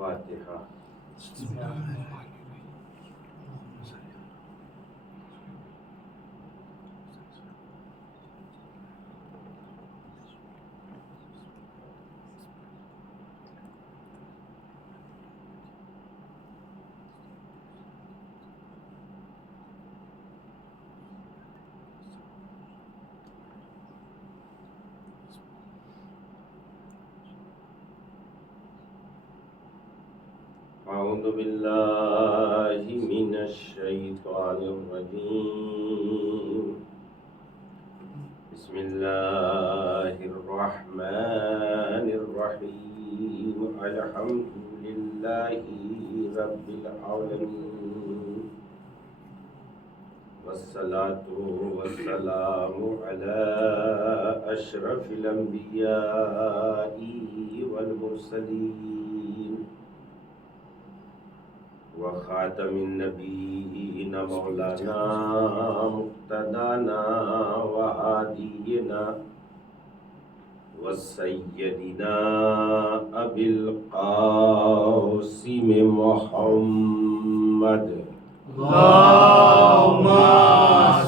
فاتحہ۔ اعوذ باللہ من الشیطان الرجیم، بسم اللہ الرحمن الرحیم، الحمد للہ رب العالمین، والصلاة والسلام علی اشرف الانبیاء والمرسلین وخاتم النبیین مولانا مقتدانا وہادینا وسیدنا ابی القاسم محمد اللهم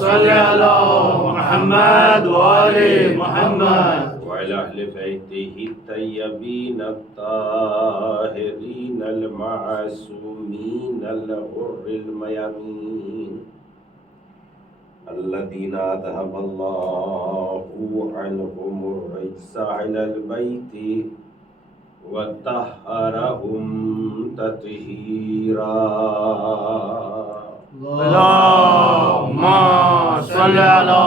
صل على محمد وآل محمد وعلى أهل بيته الطيبين الطاهرين المعصومين الغر الميامين الذين أذهب الله عنهم الرجس على البيت وطهرهم تطهيرا. اللهم صل على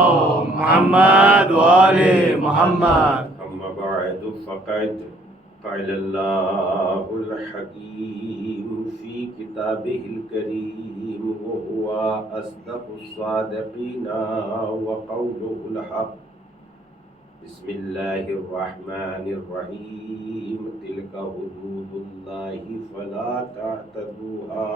محمد وآل محمد. أما بعد فقد قال الله الحكيم في كتابه الكريم وهو أصدق الصادقين وقوله الحق. بسم الله الرحمن الرحيم. تلك حدود الله فلا تعتدوها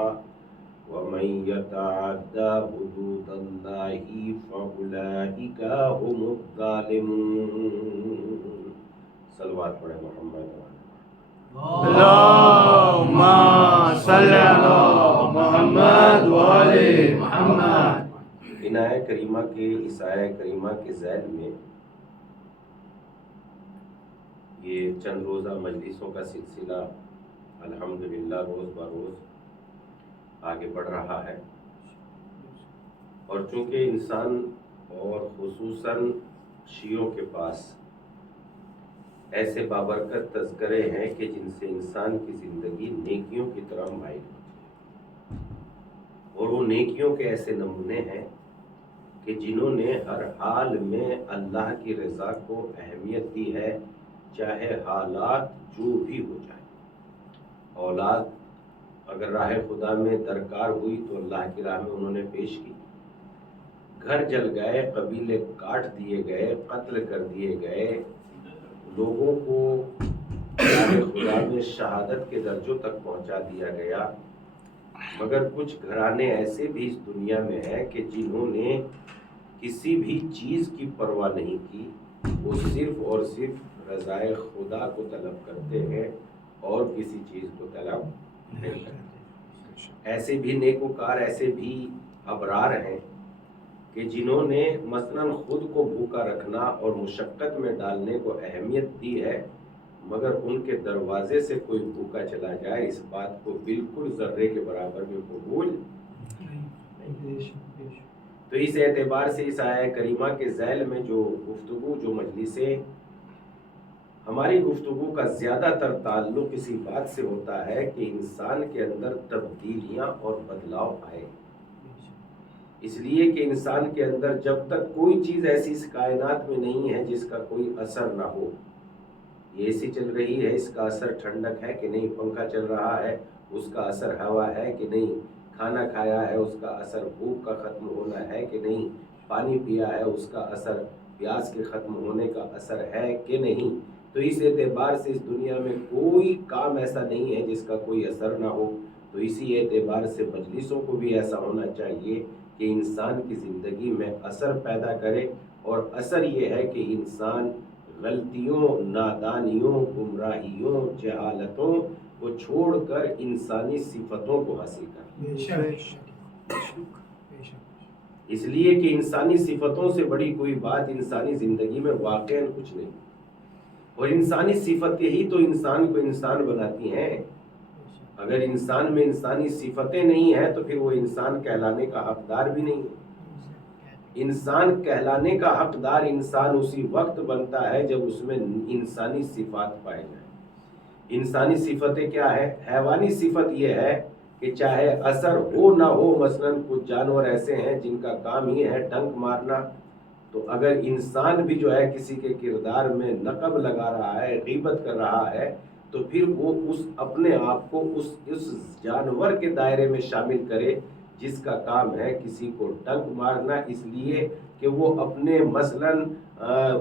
ومن يتعدى حدود الله فأولئك هم الظالمون. صلوات پڑھے محمد. اللهم صل على محمد وآل محمد. ان آیہ کریمہ کے اس آیہ کریمہ کے ذیل میں یہ چند روزہ مجلسوں کا سلسلہ الحمدللہ روز بروز آگے بڑھ رہا ہے، اور چونکہ انسان اور خصوصاً شیعوں کے پاس ایسے بابرکت تذکرے ہیں کہ جن سے انسان کی زندگی نیکیوں کی طرح مائل ہوتی ہے، اور وہ نیکیوں کے ایسے نمونے ہیں کہ جنہوں نے ہر حال میں اللہ کی رضا کو اہمیت دی ہے، چاہے حالات جو بھی ہو جائیں. اولاد اگر راہ خدا میں درکار ہوئی تو اللہ کی راہ میں انہوں نے پیش کی، گھر جل گئے، قبیلے کاٹ دیے گئے، قتل کر دیے گئے، لوگوں کو راہ خدا میں شہادت کے درجوں تک پہنچا دیا گیا. مگر کچھ گھرانے ایسے بھی اس دنیا میں ہیں کہ جنہوں نے کسی بھی چیز کی پرواہ نہیں کی، وہ صرف اور صرف رضائے خدا کو طلب کرتے ہیں اور کسی چیز کو طلب نہیں کرتے. ایسے بھی نیکوکار، ایسے بھی ابرار ہیں کہ جنہوں نے مثلاً خود کو بھوکا رکھنا اور مشقت میں ڈالنے کو اہمیت دی ہے، مگر ان کے دروازے سے کوئی بھوکا چلا جائے اس بات کو بالکل ذرے کے برابر میں قبول نہیں. تو اس اعتبار سے اس آیہ کریمہ کے ذیل میں جو گفتگو، جو مجلسیں، ہماری گفتگو کا زیادہ تر تعلق اسی بات سے ہوتا ہے کہ انسان کے اندر تبدیلیاں اور بدلاؤ آئے. اس لیے کہ انسان کے اندر جب تک کوئی چیز ایسی اس کائنات میں نہیں ہے جس کا کوئی اثر نہ ہو، یہ اے سی چل رہی ہے، اس کا اثر ٹھنڈک ہے کہ نہیں، پنکھا چل رہا ہے اس کا اثر ہوا ہے کہ نہیں، کھانا کھایا ہے اس کا اثر بھوک کا ختم ہونا ہے کہ نہیں، پانی پیا ہے اس کا اثر پیاس کے ختم ہونے کا اثر ہے کہ نہیں. تو اس اعتبار سے اس دنیا میں کوئی کام ایسا نہیں ہے جس کا کوئی اثر نہ ہو. تو اسی اعتبار سے مجلسوں کو بھی ایسا ہونا چاہیے کہ انسان کی زندگی میں اثر پیدا کرے، اور اثر یہ ہے کہ انسان غلطیوں، نادانیوں، گمراہیوں، جہالتوں وہ چھوڑ کر انسانی صفتوں کو حاصل کر، اس لیے کہ انسانی صفتوں سے بڑی کوئی بات انسانی زندگی میں واقعاً کچھ نہیں، اور انسانی صفتیں ہی تو انسان کو انسان بناتی ہیں۔ اگر انسان میں انسانی صفتیں نہیں ہیں تو پھر وہ انسان کہلانے کا حقدار بھی نہیں ہے۔ انسان کہلانے کا حقدار انسان اسی وقت بنتا ہے جب اس میں انسانی صفات پائے جائیں۔ انسانی صفتیں کیا ہے؟ حیوانی صفت یہ ہے کہ چاہے اثر ہو نہ ہو، مثلاً کچھ جانور ایسے ہیں جن کا کام ہی ہے ڈنک مارنا، تو اگر انسان بھی جو ہے کسی کے کردار میں نقب لگا رہا ہے، غیبت کر رہا ہے، تو پھر وہ اس اپنے آپ کو اس جانور کے دائرے میں شامل کرے جس کا کام ہے کسی کو ڈنک مارنا، اس لیے کہ وہ اپنے مثلاً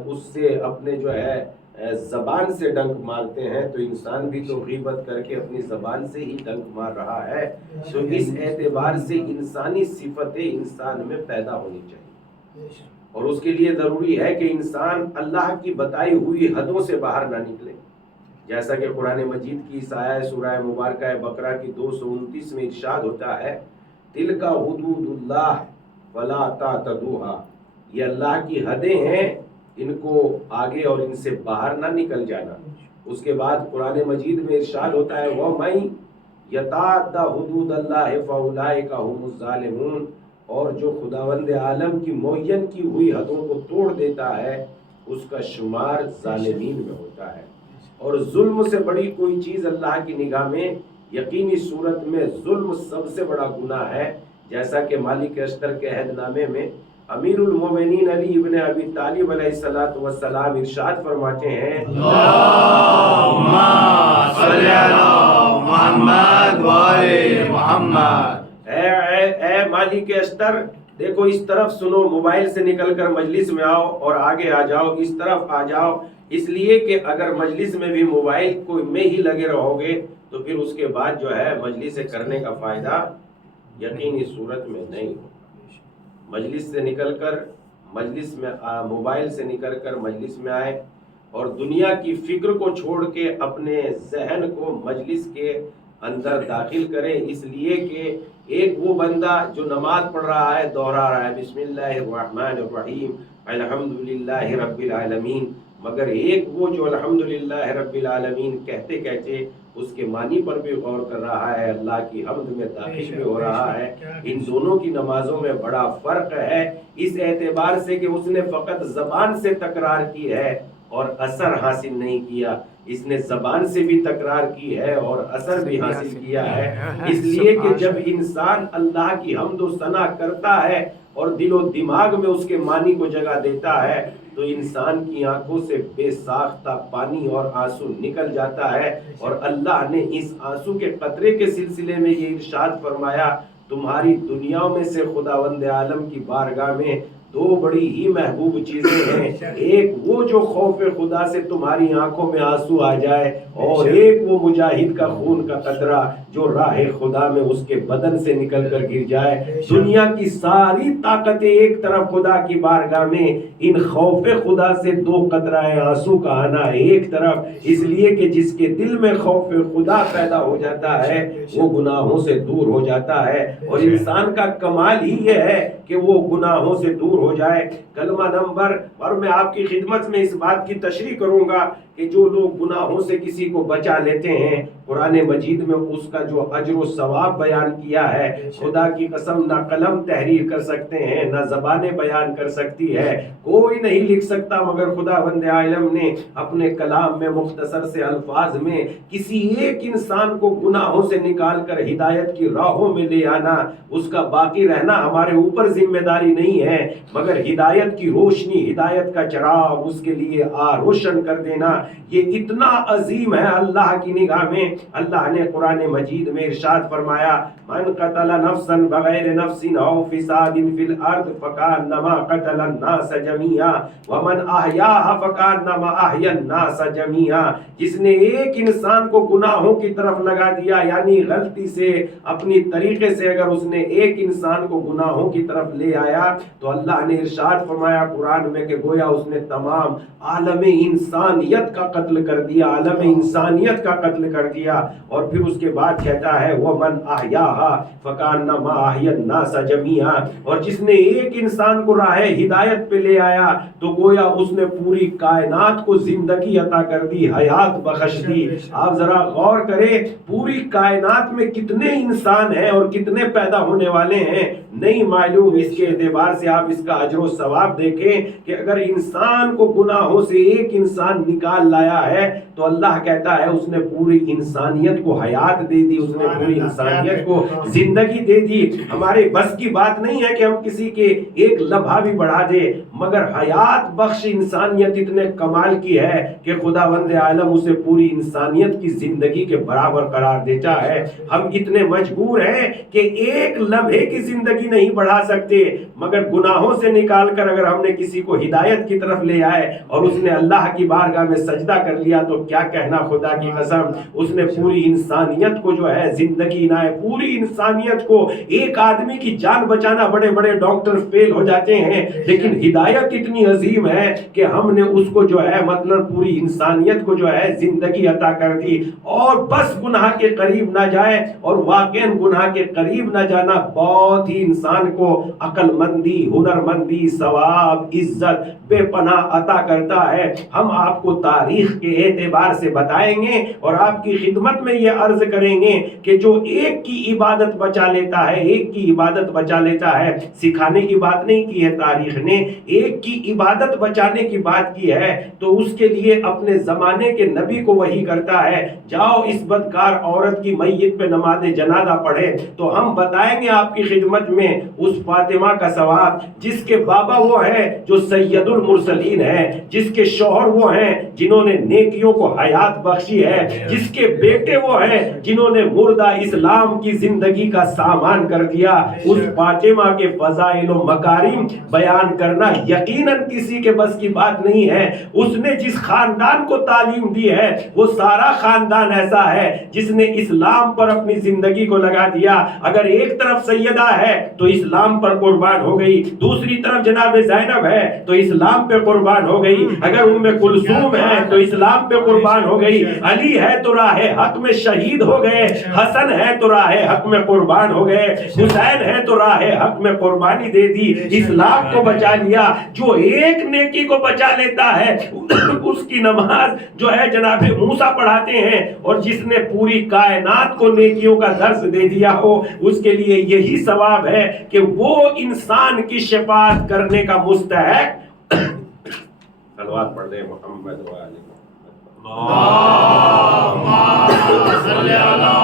اس سے اپنے جو ہے زبان سے ڈنک مارتے ہیں، تو انسان بھی تو غیبت کر کے اپنی زبان سے ہی ڈنک مار رہا ہے۔ تو اس اعتبار سے انسانی صفتیں انسان میں پیدا ہونی چاہیے، اور اس کے لیے ضروری ہے کہ انسان اللہ کی بتائی ہوئی حدوں سے باہر نہ نکلے، جیسا کہ قرآن مجید کی اس آیہ سورہ مبارکہ بقرہ کی 229 میں ارشاد ہوتا ہے، تِلْکَ حُدُودُ اللَّهِ فَلَا تَعْتَدُوهَا، یہ اللہ کی حدیں ہیں، ان کو آگے اور ان سے باہر نہ نکل جانا۔ اس کے بعد قرآن مجید میں ارشاد ہوتا ہے وَمَن يَتَعَدَّ حُدُودَ اللَّهِ فَأُولَٰئِکَ هُمُ الظَّالِمُونَ، اور جو خداوند عالم کی معین کی ہوئی حدوں کو توڑ دیتا ہے اس کا شمار ظالمین میں ہوتا ہے۔ اور ظلم سے بڑی کوئی چیز اللہ کی نگاہ میں یقینی صورت میں ظلم سب سے بڑا گناہ ہے، جیسا کہ مالک اشتر کے عہد نامے میں امیر المومنین علی ابن ابی طالب علیہ السلام ارشاد فرماتے ہیں، اللہم صلی علی محمد و آل محمد، اے مالک اشتر، دیکھو اس طرف سنو، موبائل سے نکل کر مجلس میں آؤ اور آگے آ جاؤ، اس طرف آ جاؤ، اس لیے کہ اگر مجلس میں بھی موبائل کو میں ہی لگے رہو گے تو پھر اس کے بعد جو ہے مجلس کرنے کا فائدہ یقینی صورت میں نہیں ہوگا۔ مجلس سے نکل کر مجلس میں موبائل سے نکل کر مجلس میں آئے اور دنیا کی فکر کو چھوڑ کے اپنے ذہن کو مجلس کے اندر داخل کریں، اس لیے کہ ایک وہ بندہ جو نماز پڑھ رہا ہے دوہرا رہا ہے بسم اللہ الرحمن الرحیم الحمدللہ رب العالمین، مگر ایک وہ جو الحمدللہ رب العالمین کہتے کہتے اس کے معنی پر بھی غور کر رہا ہے، اللہ کی حمد میں داخل بھی ہو رہا ہے۔ ان دونوں کی نمازوں میں بڑا فرق ہے، اس اعتبار سے کہ اس نے فقط زبان سے تکرار کی ہے اور اثر حاصل نہیں کیا، اس نے زبان سے بھی تکرار کی ہے اور اثر بھی حاصل کیا ہے۔ اس لیے کہ جب انسان اللہ کی حمد و ثنا کرتا ہے اور دل و دماغ میں اس کے معنی کو جگہ دیتا ہے تو انسان کی آنکھوں سے بے ساختہ پانی اور آنسو نکل جاتا ہے، اور اللہ نے اس آنسو کے قطرے کے سلسلے میں یہ ارشاد فرمایا، تمہاری دنیا میں سے خداوند عالم کی بارگاہ میں دو بڑی ہی محبوب چیزیں ہیں، ایک وہ جو خوف خدا سے تمہاری آنکھوں میں آنسو آ جائے، اور ایک وہ مجاہد کا خون کا قطرہ جو راہ خدا میں اس کے بدن سے نکل کر گر جائے۔ دنیا کی ساری طاقتیں ایک طرف، خدا کی بارگاہ میں ان خوف خدا سے دو قطرہ آنسو کا آنا ایک طرف، اس لیے کہ جس کے دل میں خوف خدا پیدا ہو جاتا ہے وہ گناہوں سے دور ہو جاتا ہے، اور انسان کا کمال ہی یہ ہے کہ وہ گناہوں سے دور ہو جائے۔ کلمہ نمبر، اور میں آپ کی خدمت میں اس بات کی تشریح کروں گا کہ جو لوگ گناہوں سے کسی کو بچا لیتے ہیں، قرآن مجید میں اس کا جو اجر و ثواب بیان کیا ہے، خدا کی قسم نہ قلم تحریر کر سکتے ہیں نہ زبانیں بیان کر سکتی ہے، کوئی نہیں لکھ سکتا، مگر خداوند عالم نے اپنے کلام میں مختصر سے الفاظ میں کسی ایک انسان کو گناہوں سے نکال کر ہدایت کی راہوں میں لے آنا، اس کا باقی رہنا ہمارے اوپر ذمہ داری نہیں ہے، مگر ہدایت کی روشنی، ہدایت کا چراغ اس کے لیے روشن کر دینا، یہ اتنا عظیم ہے اللہ کی نگاہ میں۔ اللہ نے قرآن مجید میں ارشاد فرمایا، من قتل نفسا بغیر نفس او فساد فی الارض فکانما قتل الناس جميعا ومن احیاها فکانما احیا الناس جميعا، جس نے ایک انسان کو گناہوں کی طرف لگا دیا، یعنی غلطی سے اپنی طریقے سے اگر اس نے ایک انسان کو گناہوں کی طرف لے آیا تو اللہ نے ارشاد فرمایا قرآن میں کہ گویا اس نے تمام عالم انسانیت کا قتل کر دیا، عالم انسانیت کا قتل کر دیا۔ کیا اور پھر اس کے بعد کہتا ہے وَمَنْ أَحْيَاهَا فَكَأَنَّمَا أَحْيَا النَّاسَ جَمِيعًا، اور جس نے ایک انسان کو راہ ہدایت پہ لے آیا تو گویا اس نے پوری کائنات کو زندگی عطا کر دی، حیات بخش دی۔ آپ ذرا غور کریں پوری کائنات میں کتنے انسان ہیں اور کتنے پیدا ہونے والے ہیں نہیں معلوم، اس کے اعتبار سے آپ اس کا اجر و ثواب دیکھیں کہ اگر انسان کو گناہوں سے ایک انسان نکال لایا ہے تو اللہ کہتا ہے اس نے پوری انسانیت کو حیات دے دی، اس نے پوری انسانیت کو زندگی دے دی۔ ہمارے بس کی بات نہیں ہے کہ ہم کسی کے ایک لمحہ بھی بڑھا دے، مگر حیات بخش انسانیت اتنے کمال کی ہے کہ خداوند عالم اسے پوری انسانیت کی زندگی کے برابر قرار دیتا ہے۔ ہم اتنے مجبور ہیں کہ ایک لمحے کی زندگی نہیں بڑھا سکتے، مگر گناہوں سے نکال کر اگر ہم نے کسی کو ہدایت کی طرف لے آئے اور اس نے اللہ کی بارگاہ میں سجدہ کر لیا تو کیا کہنا، خدا کی قسم اس نے پوری انسانیت کو جو ہے زندگی نہ ہے، پوری انسانیت کو۔ ایک آدمی کی جان بچانا بڑے بڑے ڈاکٹر فیل ہو جاتے ہیں، لیکن ہدایت اتنی عظیم ہے کہ ہم نے اس کو جو ہے مطلب پوری انسانیت کو جو ہے زندگی عطا کر دی۔ اور بس گناہ کے قریب نہ جائے، اور واقعاً گناہ کے قریب نہ جانا بہت ہی انسان کو عقل مندی، ہنر مندی، ثواب، عزت بے پناہ عطا کرتا ہے۔ ہم آپ کو تاریخ کے اعتبار سے بتائیں گے اور آپ کی خدمت میں یہ عرض کریں گے کہ جو ایک کی عبادت بچا لیتا ہے، ایک کی عبادت بچا لیتا ہے، سکھانے کی بات نہیں کی ہے تاریخ نے، ایک کی عبادت بچانے کی بات کی ہے، تو اس کے لیے اپنے زمانے کے نبی کو وحی کرتا ہے جاؤ اس بدکار عورت کی میت پہ نماز جنازہ پڑھے۔ تو ہم بتائیں گے آپ کی خدمت میں اس فاطمہ کا ثواب جس کے بابا وہ ہیں جو سید المرسلین ہیں، جس کے شوہر وہ ہیں جنہوں نے نیکیوں کو حیات بخشی ہے، جس کے بیٹے وہ ہیں جنہوں نے مردہ اسلام کی زندگی کا سامان کر دیا۔ اس فاطمہ کے فضائل و مکارم بیان کرنا یقیناً کسی کے بس کی بات نہیں ہے۔ اس نے جس خاندان کو تعلیم دی ہے وہ سارا خاندان ایسا ہے جس نے اسلام پر اپنی زندگی کو لگا دیا۔ اگر ایک طرف سیدہ ہے تو اسلام پر قربان ہو گئی، دوسری طرف جناب زینب ہے تو اسلام پہ قربان ہو گئی، اگر ام کلثوم ہے تو اسلام پہ قربان ہو گئی، علی ہے تو راہ حق میں شہید ہو گئے، حسن ہے تو راہ حق میں قربان ہو گئے، حسین ہے تو راہ حق میں قربانی دے دی، اسلام کو بچا لیا۔ جو ایک نیکی کو بچا لیتا ہے اس کی نماز جو ہے جناب موسیٰ پڑھاتے ہیں، اور جس نے پوری کائنات کو نیکیوں کا درس دے دیا ہو اس کے لیے یہی ثواب ہے کہ وہ انسان کی شفاعت کرنے کا مستحق۔ صلوات پڑھ دیں محمد و آل محمد۔ اللہم صلی علی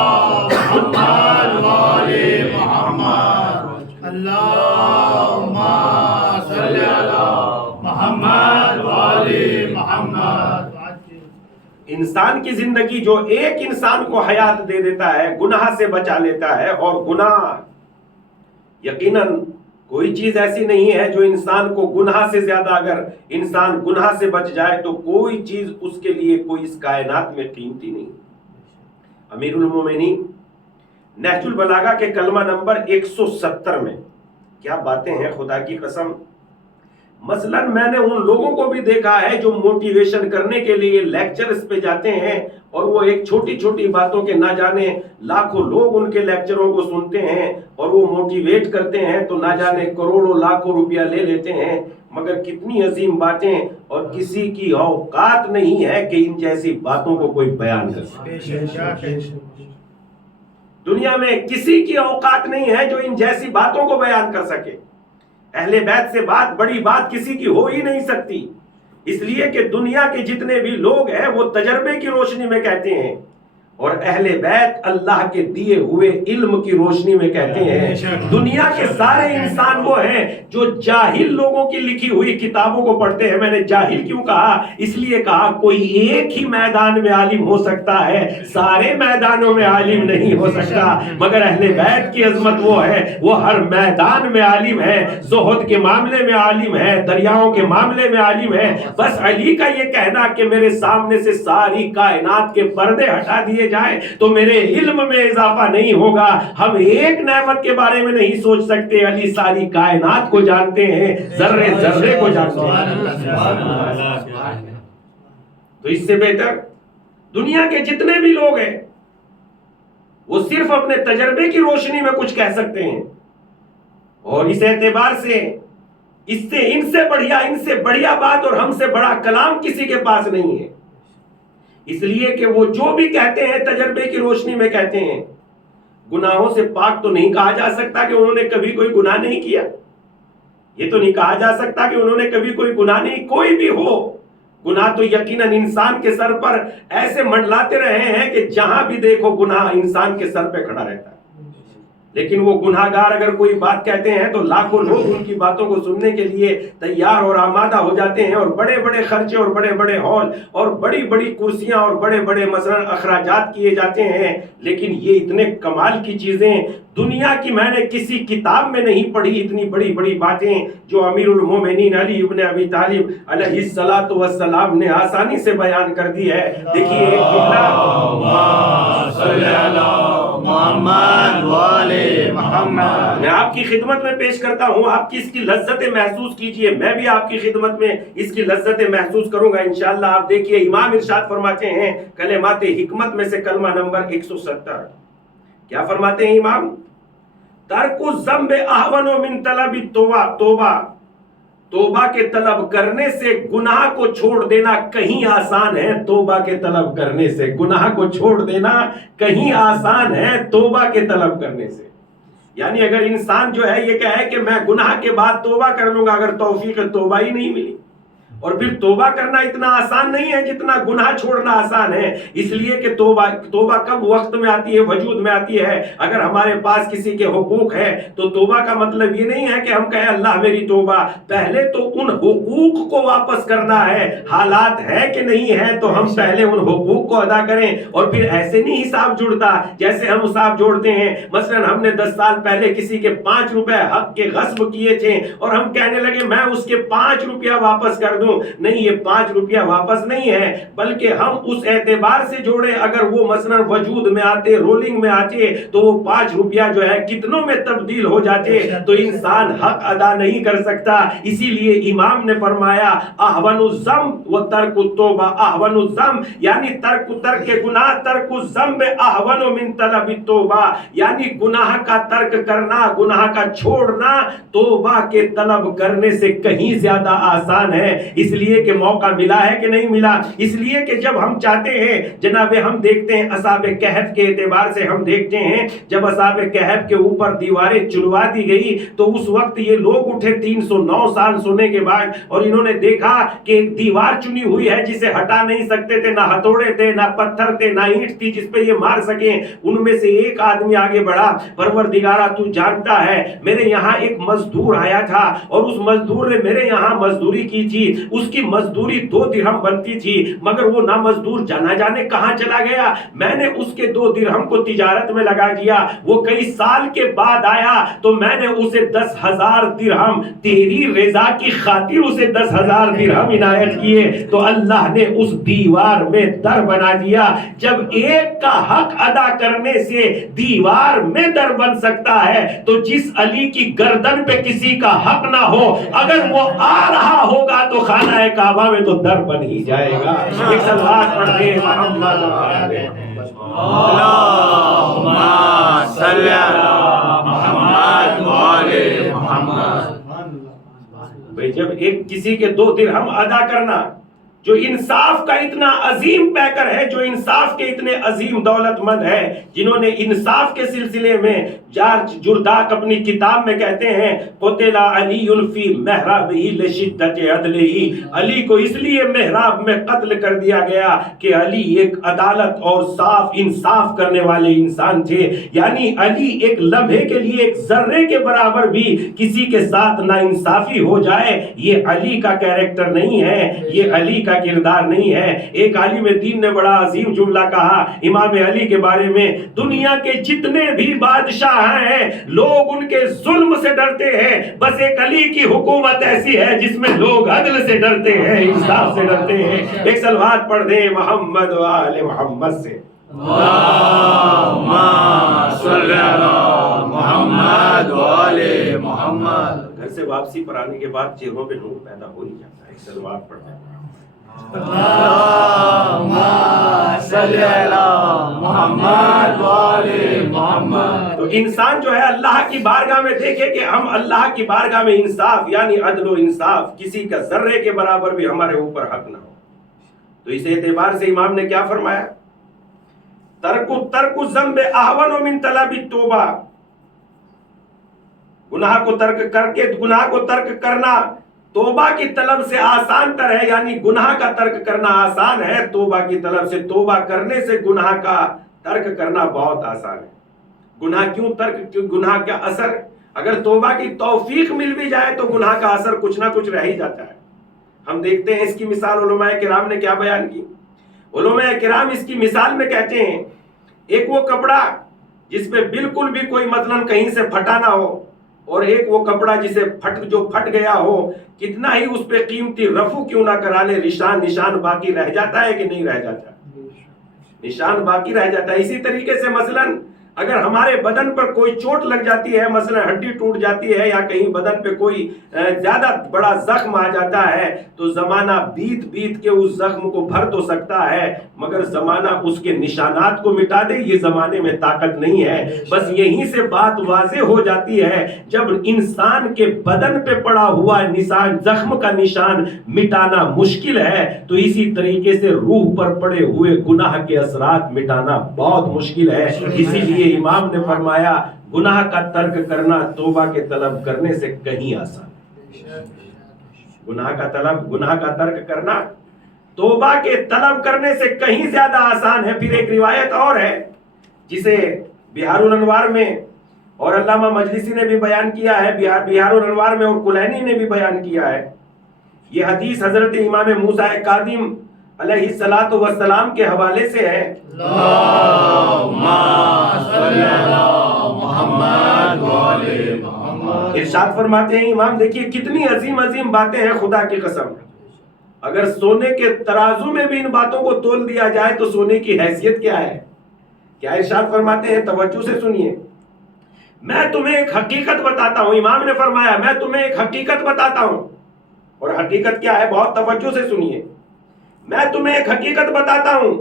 محمد و آل محمد، اللہم صلی علی محمد و آل محمد۔ انسان کی زندگی جو ایک انسان کو حیات دے دیتا ہے، گناہ سے بچا لیتا ہے، اور گناہ یقیناً کوئی چیز ایسی نہیں ہے جو انسان کو گناہ سے زیادہ، اگر انسان گناہ سے بچ جائے تو کوئی چیز اس کے لیے کوئی اس کائنات میں قیمتی نہیں۔ امیر المومنین نہج البلاغہ کے کلمہ نمبر 170 میں کیا باتیں ہیں خدا کی قسم۔ مثلاً میں نے ان لوگوں کو بھی دیکھا ہے جو موٹیویشن کرنے کے لیے لیکچرز پہ جاتے ہیں اور وہ ایک چھوٹی چھوٹی باتوں کے نہ جانے لاکھوں لوگ ان کے لیکچروں کو سنتے ہیں اور وہ موٹیویٹ کرتے ہیں تو نہ جانے کروڑوں لاکھوں روپیہ لے لیتے ہیں، مگر کتنی عظیم باتیں، اور کسی کی اوقات نہیں ہے کہ ان جیسی باتوں کو کوئی بیان کر سکے۔ دنیا میں کسی کی اوقات نہیں ہے جو ان جیسی باتوں کو بیان کر سکے۔ اہل بیت سے بڑی بات کسی کی ہو ہی نہیں سکتی، اس لیے کہ دنیا کے جتنے بھی لوگ ہیں وہ تجربے کی روشنی میں کہتے ہیں، اور اہل بیت اللہ کے دیے ہوئے علم کی روشنی میں کہتے ہیں۔ دنیا کے سارے انسان وہ ہیں جو جاہل لوگوں کی لکھی ہوئی کتابوں کو پڑھتے ہیں۔ میں نے جاہل کیوں کہا؟ اس لیے کہا کوئی ایک ہی میدان میں عالم ہو سکتا ہے، سارے میدانوں میں عالم نہیں ہو سکتا، مگر اہل بیت کی عظمت وہ ہے وہ ہر میدان میں عالم ہے، زہد کے معاملے میں عالم ہے، دریاؤں کے معاملے میں عالم ہے۔ بس علی کا یہ کہنا کہ میرے سامنے سے ساری کائنات کے پردے ہٹا دیے جائیں تو میرے علم میں اضافہ نہیں ہوگا۔ ہم ایک نعمت کے بارے میں نہیں سوچ سکتے، علی ساری کائنات کو جانتے ہیں، ذرے ذرے کو جانتے ہیں۔ تو اس سے بہتر دنیا کے جتنے بھی لوگ ہیں وہ صرف اپنے تجربے کی روشنی میں کچھ کہہ سکتے ہیں، اور اس اعتبار سے ان سے بڑھیا بات اور ہم سے بڑا کلام کسی کے پاس نہیں ہے، اس لیے کہ وہ جو بھی کہتے ہیں تجربے کی روشنی میں کہتے ہیں۔ گناہوں سے پاک تو نہیں کہا جا سکتا کہ انہوں نے کبھی کوئی گناہ نہیں کیا، یہ تو نہیں کہا جا سکتا کہ انہوں نے کبھی کوئی گناہ نہیں، کوئی بھی ہو گناہ تو یقیناً انسان کے سر پر ایسے منڈلاتے رہے ہیں کہ جہاں بھی دیکھو گناہ انسان کے سر پہ کھڑا رہتا ہے، لیکن وہ گناہگار اگر کوئی بات کہتے ہیں تو لاکھوں لوگ ان کی باتوں کو سننے کے لیے تیار اور آمادہ ہو جاتے ہیں، اور بڑے بڑے خرچے اور بڑے بڑے ہال اور بڑی بڑی کرسیاں اور بڑے بڑے مثلا اخراجات کیے جاتے ہیں، لیکن یہ اتنے کمال کی چیزیں دنیا کی میں نے کسی کتاب میں نہیں پڑھی، اتنی بڑی بڑی باتیں جو امیر المومنین علی ابن ابی طالب علیہ الصلوۃ والسلام نے آسانی سے بیان کر دی ہے۔ دیکھیے ایک جملہ، میں آپ کی خدمت میں پیش کرتا ہوں، آپ کی اس کی لذتیں محسوس کیجئے، میں بھی آپ کی خدمت میں اس کی لذتیں محسوس کروں گا انشاءاللہ۔ آپ دیکھیے امام ارشاد فرماتے ہیں کلمات حکمت میں سے کلمہ نمبر 170، کیا فرماتے ہیں امام؟ ترک الذنب احون من طلب التوبہ، توبہ کے طلب کرنے سے گناہ کو چھوڑ دینا کہیں آسان ہے، توبہ کے طلب کرنے سے گناہ کو چھوڑ دینا کہیں آسان ہے توبہ کے طلب کرنے سے۔ یعنی اگر انسان جو ہے یہ کہے کہ میں گناہ کے بعد توبہ کر لوں گا، اگر توفیق توبہ ہی نہیں ملی، اور پھر توبہ کرنا اتنا آسان نہیں ہے جتنا گناہ چھوڑنا آسان ہے، اس لیے کہ توبہ کب وقت میں آتی ہے، وجود میں آتی ہے۔ اگر ہمارے پاس کسی کے حقوق ہے تو توبہ کا مطلب یہ نہیں ہے کہ ہم کہیں اللہ میری توبہ، پہلے تو ان حقوق کو واپس کرنا ہے، حالات ہے کہ نہیں ہے تو ہم پہلے ان حقوق کو ادا کریں، اور پھر ایسے نہیں حساب جڑتا جیسے ہم حساب جوڑتے ہیں۔ مثلا ہم نے 10 سال پہلے کسی کے 5 روپے حق کے غصب کیے تھے اور ہم کہنے لگے میں اس کے 5 روپیہ واپس کر دوں، نہیں، یہ 5 روپیہ واپس نہیں ہے، بلکہ ہم اس اعتبار سے جوڑے اگر وہ مثلا وجود میں آتے، رولنگ میں آتے تو وہ 5 روپیہ جو ہے کتنوں میں تبدیل ہو جاتے، تو انسان حق ادا نہیں کر سکتا۔ اسی لیے امام نے فرمایا احون الذنب و ترک التوبہ، احون الذنب یعنی ترک گناہ، ترک الذنب احون من طلب التوبہ، یعنی گناہ کا ترک کرنا، گناہ کا چھوڑنا توبہ کے طلب کرنے سے کہیں زیادہ آسان ہے۔ اس لیے کہ موقع ملا ہے کہ نہیں ملا، اس لیے کہ جب ہم چاہتے ہیں جناب، ہم دیکھتے ہیں اصحاب کہف کے اعتبار سے ہم دیکھتے ہیں جب اصحاب کہف کے اوپر دیواریں چلوا دی گئی تو اس وقت یہ لوگ اٹھے 309 سال سونے کے بعد، اور انہوں نے دیکھا کہ ایک دیوار چنی ہوئی ہے جسے ہٹا نہیں سکتے تھے، نہ ہتھوڑے تھے، نہ پتھر تھے، نہ اینٹ تھی جس پہ یہ مار سکیں۔ ان میں سے ایک آدمی آگے بڑھا، پروردگارا تو جانتا ہے میرے یہاں ایک مزدور آیا تھا اور اس مزدور نے میرے یہاں مزدوری کی تھی، اس کی مزدوری 2 درہم بنتی تھی، مگر وہ نہ مزدور نہ جانے کہاں چلا گیا، میں نے اس کے 2 درہم کو تجارت میں لگا دیا، وہ کئی سال کے بعد آیا تو میں نے اسے 10,000 درہم تیری رضا کی خاطر اسے 10,000 درہم عنایت کیے، تو اللہ نے اس دیوار میں در بنا دیا۔ جب ایک کا حق ادا کرنے سے دیوار میں در بن سکتا ہے تو جس علی کی گردن پہ کسی کا حق نہ ہو، اگر وہ آ رہا ہوگا تو خانہ کعبہ میں تو در بن ہی جائے گا۔ ایک صلوات پڑھتے ہیں محمد اللہم صلی علی محمد وآل محمد۔ بھئی جب ایک کسی کے 2 درہم ادا کرنا جو انصاف کا اتنا عظیم پیکر ہے، جو انصاف کے اتنے عظیم دولت مند ہے، جنہوں نے انصاف کے سلسلے میں جارج جرداق اپنی کتاب میں کہتے ہیں قتل علی فی محرابہ لشدت عدلہ، علی کو اس لیے محراب میں قتل کر دیا گیا کہ علی ایک عدالت اور صاف انصاف کرنے والے انسان تھے۔ یعنی علی ایک لمحے کے لیے ایک ذرے کے برابر بھی کسی کے ساتھ ناانصافی ہو جائے، یہ علی کا کیریکٹر نہیں ہے، یہ علی کا کردار نہیں ہے۔ ایک عالم دین نے بڑا عظیم جملہ کہا امام علی کے بارے میں، دنیا کے جتنے بھی بادشاہ ہیں لوگ ان کے ظلم سے ڈرتے ہیں، بس ایک علی کی حکومت ایسی ہے جس میں لوگ عدل سے ڈرتے ہیں، انصاف سے ڈرتے ہیں۔ ایک صلوات پڑھ دیں محمد و آل محمد سے۔ اللہم صلی علی محمد و آل محمد۔ گھر سے واپسی پر آنے کے بعد چہروں پہ نور پیدا ہو ہی جاتا ہے۔ ایک صلوات پڑھتے ہیں اللہم صلی علی محمد۔ محمد وآل محمد. تو انسان جو ہے اللہ کی بارگاہ میں دیکھے کہ ہم اللہ کی بارگاہ میں انصاف یعنی عدل و انصاف کسی کا ذرے کے برابر بھی ہمارے اوپر حق نہ ہو. تو اس اعتبار سے امام نے کیا فرمایا؟ ترک الذنب احون من طلب التوبہ. گناہ کو ترک کرنا توبہ کی طلب سے آسان تر ہے. یعنی گناہ کا ترک کرنا آسان ہے توبہ کی طلب سے. توبہ کرنے سے گناہ کا ترک کرنا بہت آسان ہے. گناہ کیوں ترک؟ گناہ کا اثر اگر توبہ کی توفیق مل بھی جائے تو گناہ کا اثر کچھ نہ کچھ رہ ہی جاتا ہے. ہم دیکھتے ہیں اس کی مثال علماء کرام نے کیا بیان کی. علماء کرام اس کی مثال میں کہتے ہیں ایک وہ کپڑا جس پہ بالکل بھی کوئی مثلا کہیں سے پھٹا نہ ہو اور ایک وہ کپڑا جسے پھٹ گیا ہو, کتنا ہی اس پہ قیمتی رفو کیوں نہ کرا لے نشان باقی رہ جاتا ہے کہ نہیں رہ جاتا؟ نشان باقی رہ جاتا ہے. اسی طریقے سے مثلا اگر ہمارے بدن پر کوئی چوٹ لگ جاتی ہے, مثلا ہڈی ٹوٹ جاتی ہے یا کہیں بدن پہ کوئی زیادہ بڑا زخم آ جاتا ہے تو زمانہ بیت کے اس زخم کو بھر تو سکتا ہے مگر زمانہ اس کے نشانات کو مٹا دے یہ زمانے میں طاقت نہیں ہے. بس یہیں سے بات واضح ہو جاتی ہے جب انسان کے بدن پہ پڑا ہوا نشان زخم کا نشان مٹانا مشکل ہے تو اسی طریقے سے روح پر پڑے ہوئے گناہ کے اثرات مٹانا بہت مشکل ہے. اسی لیے امام نے فرمایا گناہ کا ترک کرنا توبہ کے طلب کرنے سے کہیں آسان ہے. گناہ کا ترک کرنا توبہ کے طلب کرنے سے کہیں زیادہ آسان ہے. پھر ایک روایت اور ہے جسے بہار الانوار میں اور علامہ مجلسی نے بھی بیان کیا ہے, بہار الانوار میں اور کلینی نے بھی بیان کیا ہے. یہ حدیث حضرت امام موسیٰ کاظم علیہ الصلوۃ والسلام کے حوالے سے ہے. اللہم صلی علی محمد وآل محمد. ارشاد فرماتے ہیں امام, دیکھیے کتنی عظیم عظیم باتیں ہیں خدا کی قسم. اگر سونے کے ترازو میں بھی ان باتوں کو تول دیا جائے تو سونے کی حیثیت کیا ہے. کیا ارشاد فرماتے ہیں, توجہ سے سنیے. میں تمہیں ایک حقیقت بتاتا ہوں. امام نے فرمایا میں تمہیں ایک حقیقت بتاتا ہوں. اور حقیقت کیا ہے؟ بہت توجہ سے سنیے. میں تمہیں ایک حقیقت بتاتا ہوں,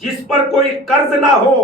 جس پر کوئی قرض نہ ہو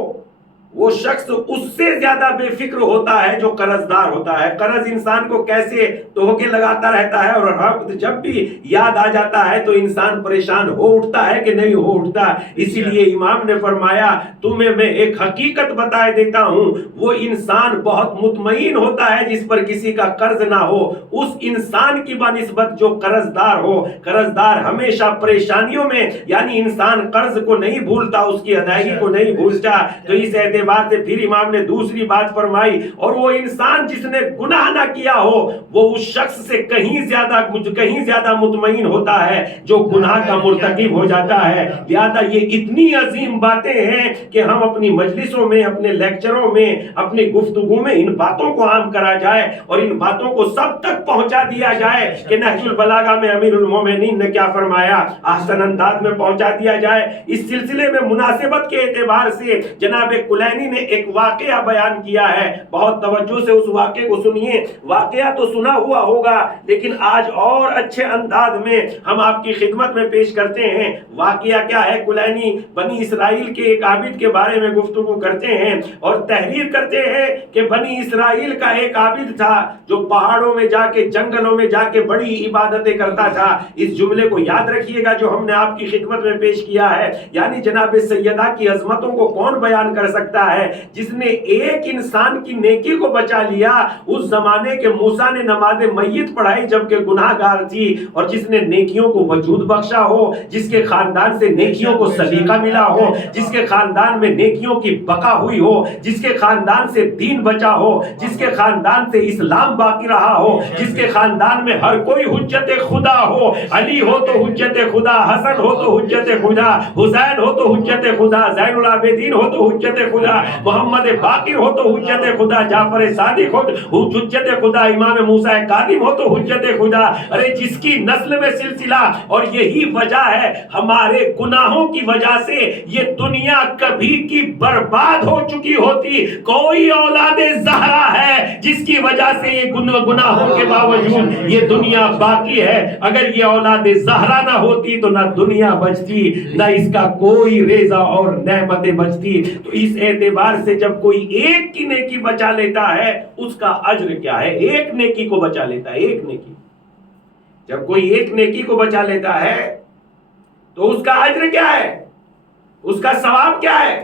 وہ شخص اس سے زیادہ بے فکر ہوتا ہے جو قرض دار ہوتا ہے. قرض انسان کو کیسے ٹوکے لگاتا رہتا ہے اور ہر وقت جب بھی یاد آ جاتا ہے تو انسان پریشان ہو اٹھتا ہے کہ نہیں ہو اٹھتا. اسی لیے امام نے فرمایا تمہیں میں ایک حقیقت بتائے دیتا ہوں, وہ انسان بہت مطمئن ہوتا ہے جس پر کسی کا قرض نہ ہو اس انسان کی بنسبت جو قرض دار ہو. قرض دار ہمیشہ پریشانیوں میں, یعنی انسان قرض کو نہیں بھولتا, اس کی ادائیگی کو نہیں بھولتا. تو اس اعتبار سے پھر امام نے دوسری بات فرمائی, اور وہ انسان جس نے گناہ نہ کیا ہو وہ اس شخص سے کہیں زیادہ مطمئن ہوتا ہے جو گناہ کا مرتکب ہو جاتا ہے. لہذا یہ اتنی عظیم باتیں ہیں کہ ہم اپنی مجلسوں میں, اپنے لیکچروں میں, اپنی گفتگو میں ان باتوں کو عام کرا جائے اور ان باتوں کو سب تک پہنچا دیا جائے کہ نہج البلاغہ میں امیر المومنین نے کیا فرمایا احسن انداز میں پہنچا دیا جائے. اس سلسلے میں مناسبت کے اعتبار سے جناب کلینی نے ایک واقعہ بیان کیا ہے. بہت توجہ سے اس واقعے کو سنیے. واقعہ تو سنا ہوا ہوگا لیکن آج اور اچھے انداز میں ہم آپ کی خدمت میں پیش کرتے ہیں. واقعہ کیا ہے؟ کلینی بنی اسرائیل کے ایک عابد کے بارے میں گفتگو کرتے ہیں اور تحریر کرتے ہیں کہ بنی اسرائیل کا ایک عابد تھا جو پہاڑوں میں جا کے, جنگلوں میں جا کے بڑی عبادتیں کرتا تھا. اس جملے کو یاد رکھیے گا جو ہم نے آپ کی خدمت میں پیش کیا ہے. یعنی جناب سیدہ کی عظمتوں کو کون بیان کر سکتا ہے؟ جس نے ایک انسان کی نیکی کو بچا لیا. اس زمانے کے موسیٰ نے نماز میت پڑھائی جبکہ گناہ گار تھی, اور جس نے نیکیوں کو وجود بخشا ہو, جس کے خاندان سے نیکیوں کو سلیقہ ملا ہو, جس کے خاندان میں نیکیوں کی بقا ہوئی ہو, جس کے خاندان سے دین بچا ہو, جس کے خاندان سے اسلام باقی رہا ہو, جس کے خاندان میں ہر کوئی حجت خدا ہو. علی ہو تو حجت خدا, حسن ہو تو حجت خدا, حسین ہو تو حجت خدا, زین العابدین ہو تو حجت خدا, خدا محمد باقر ہو تو حجت خدا، جعفر صادق ہو حجت خدا، امام موسیٰ کاظم ہو تو حجت خدا. ارے جس کی نسل میں سلسلہ، اور یہی وجہ ہے ہمارے گناہوں کی وجہ سے یہ دنیا کبھی کی برباد ہو چکی ہوتی. کوئی اولاد زہرا ہے جس کی وجہ سے یہ گناہوں کے باوجود یہ دنیا باقی ہے. اگر یہ اولاد زہرا نہ ہوتی تو نہ دنیا بچتی، نہ اس کا کوئی ریزہ اور نعمتیں بچتی. تو اس اعتبار سے جب کوئی ایک کی نیکی بچا لیتا ہے اس کا اجر کیا ہے؟ ایک نیکی کو بچا لیتا ہے، ایک نیکی. جب کوئی ایک نیکی کو بچا لیتا ہے تو اس کا اجر کیا ہے؟ اس کا ثواب کیا ہے؟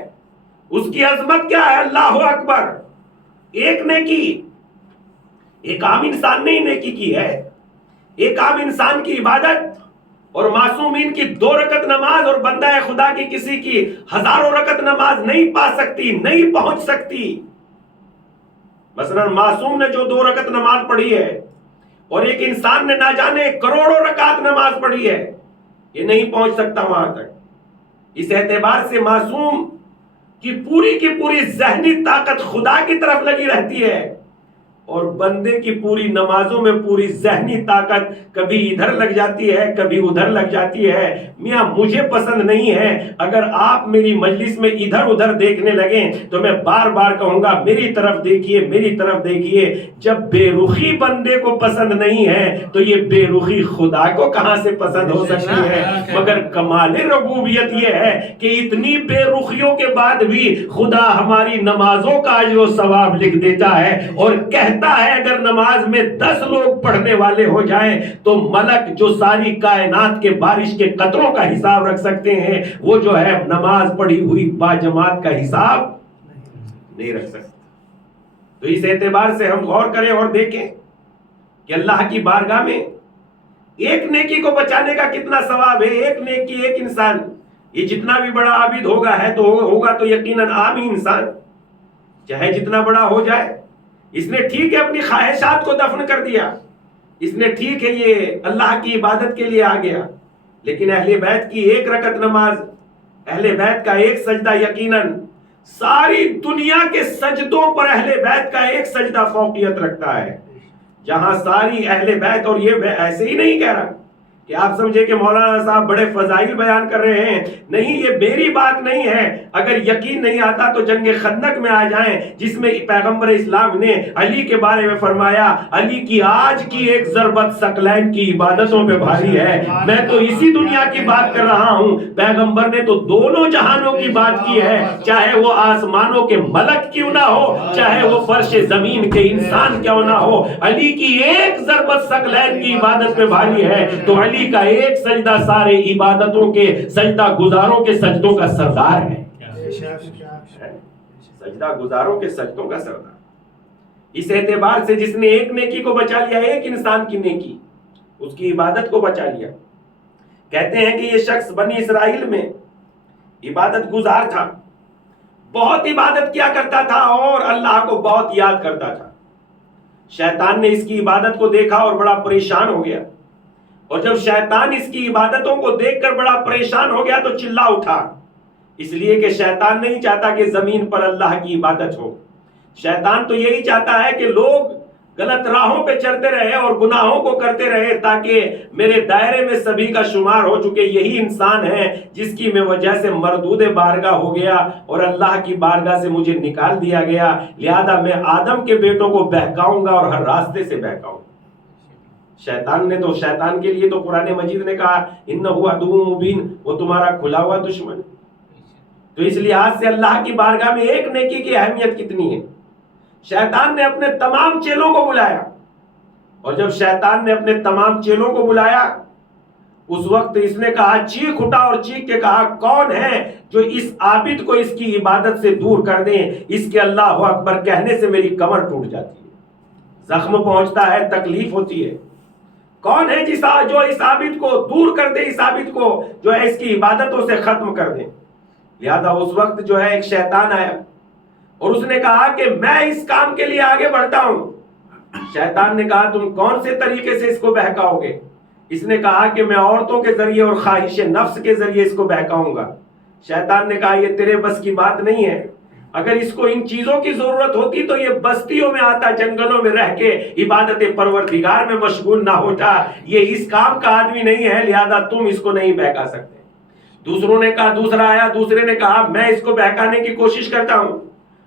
اس کی عظمت کیا ہے؟ اللہ اکبر. ایک نیکی، ایک عام انسان نے ہی نیکی کی ہے. ایک عام انسان کی عبادت اور معصومین کی 2 رکعت نماز اور بندہ خدا کی کسی کی ہزاروں رکعت نماز نہیں پا سکتی، نہیں پہنچ سکتی. مثلا معصوم نے جو 2 رکعت نماز پڑھی ہے اور ایک انسان نے نہ جانے کروڑوں رکعت نماز پڑھی ہے، یہ نہیں پہنچ سکتا وہاں تک. اس اعتبار سے معصوم کی پوری ذہنی طاقت خدا کی طرف لگی رہتی ہے، اور بندے کی پوری نمازوں میں پوری ذہنی طاقت کبھی ادھر لگ جاتی ہے کبھی ادھر لگ جاتی ہے. میاں مجھے پسند نہیں ہے اگر آپ میری مجلس میں ادھر ادھر دیکھنے لگیں تو میں بار بار کہوں گا میری طرف دیکھیے، میری طرف دیکھیے. جب بے رخی بندے کو پسند نہیں ہے تو یہ بے رخی خدا کو کہاں سے پسند ہو سکتی ہے؟ مگر کمال ربوبیت یہ ہے کہ اتنی بے رخیوں کے بعد بھی خدا ہماری نمازوں کا اجر و ثواب لکھ دیتا ہے، اور کہتا ہے اگر نماز میں 10 لوگ پڑھنے والے ہو جائیں تو ملک جو ساری کائنات کے بارش کے قطروں کا حساب رکھ سکتے ہیں، وہ جو ہے نماز پڑھی ہوئی با جماعت کا حساب نہیں رکھ سکتے. تو اس اعتبار سے ہم غور کریں اور دیکھیں کہ اللہ کی بارگاہ میں ایک نیکی کو بچانے کا کتنا ثواب ہے. ایک نیکی، ایک انسان، یہ جتنا بھی بڑا عابد ہوگا تو یقیناً عام ہی انسان، چاہے جتنا بڑا ہو جائے. اس نے ٹھیک ہے اپنی خواہشات کو دفن کر دیا، اس نے ٹھیک ہے یہ اللہ کی عبادت کے لیے آ گیا، لیکن اہل بیت کی 1 رکعت نماز، اہل بیت کا 1 سجدہ یقیناً ساری دنیا کے سجدوں پر اہل بیت کا 1 سجدہ فوقیت رکھتا ہے. جہاں ساری اہل بیت، اور یہ ایسے ہی نہیں کہہ رہا کہ آپ سمجھے کہ مولانا صاحب بڑے فضائل بیان کر رہے ہیں. نہیں، یہ میری بات نہیں ہے. اگر یقین نہیں آتا تو جنگ خندق میں آ جائیں، جس میں پیغمبر اسلام نے علی کے بارے میں فرمایا علی کی آج کی ایک ضربت ثقلین کی عبادتوں پہ بھاری ہے. میں تو اسی دنیا کی بات کر رہا ہوں، پیغمبر نے تو دونوں جہانوں کی بات کی ہے، چاہے وہ آسمانوں کے ملک کیوں نہ ہو، چاہے وہ فرش زمین کے انسان کیوں نہ ہو. علی کی ایک ضربت ثقلین کی عبادت پہ بھاری ہے، تو علی کا 1 سجدہ سارے عبادتوں کے سجدہ گزاروں کے سجدوں کا سردار ہے. سجدہ گزاروں کے سجدوں کا سردار. اس اعتبار سے جس نے ایک نیکی کو بچا لیا، ایک انسان کی نیکی، اس کی عبادت کو بچا لیا. کہتے ہیں کہ یہ شخص بنی اسرائیل میں عبادت گزار تھا، بہت عبادت کیا کرتا تھا اور اللہ کو بہت یاد کرتا تھا. شیطان نے اس کی عبادت کو دیکھا اور بڑا پریشان ہو گیا، اور جب شیطان اس کی عبادتوں کو دیکھ کر بڑا پریشان ہو گیا تو چلا اٹھا. اس لیے کہ شیطان نہیں چاہتا کہ زمین پر اللہ کی عبادت ہو. شیطان تو یہی چاہتا ہے کہ لوگ غلط راہوں پہ چلتے رہے اور گناہوں کو کرتے رہے تاکہ میرے دائرے میں سبھی کا شمار ہو چکے. یہی انسان ہے جس کی میں وجہ سے مردود بارگاہ ہو گیا اور اللہ کی بارگاہ سے مجھے نکال دیا گیا. لہذا میں آدم کے بیٹوں کو بہکاؤں گا اور ہر راستے سے بہکاؤں. شیطان کے لیے تو قرآن مجید نے کہا انہ عدو مبین، وہ تمہارا کھلا ہوا دشمن. تو اس لحاظ سے اللہ کی بارگاہ میں ایک نیکی کی اہمیت کتنی ہے. شیطان نے اپنے تمام چیلوں کو بلایا، اور جب شیطان نے اپنے تمام چیلوں کو بلایا اس وقت اس نے کہا، چیخ اٹھا اور چیخ کے کہا کون ہے جو اس عابد کو اس کی عبادت سے دور کر دیں. اس کے اللہ اکبر کہنے سے میری کمر ٹوٹ جاتی ہے، زخم پہنچتا ہے، تکلیف ہوتی ہے. کون ہے جو اس عابد کو دور کر دے، اس عابد کو جو ہے اس کی عبادتوں سے ختم کر دے. لہذا اس وقت جو ہے ایک شیطان آیا اور اس نے کہا کہ میں اس کام کے لیے آگے بڑھتا ہوں. شیطان نے کہا تم کون سے طریقے سے اس کو بہکاؤ گے؟ اس نے کہا کہ میں عورتوں کے ذریعے اور خواہش نفس کے ذریعے اس کو بہکاؤں گا. شیطان نے کہا یہ تیرے بس کی بات نہیں ہے. اگر اس کو ان چیزوں کی ضرورت ہوتی تو یہ بستیوں میں آتا، جنگلوں میں رہ کے عبادت پروردگار میں مشغول نہ ہوتا. یہ اس کام کا آدمی نہیں ہے، لہذا تم اس کو نہیں بہکا سکتے. دوسروں نے کہا، دوسرا آیا، دوسرے نے کہا میں اس کو بہکانے کی کوشش کرتا ہوں.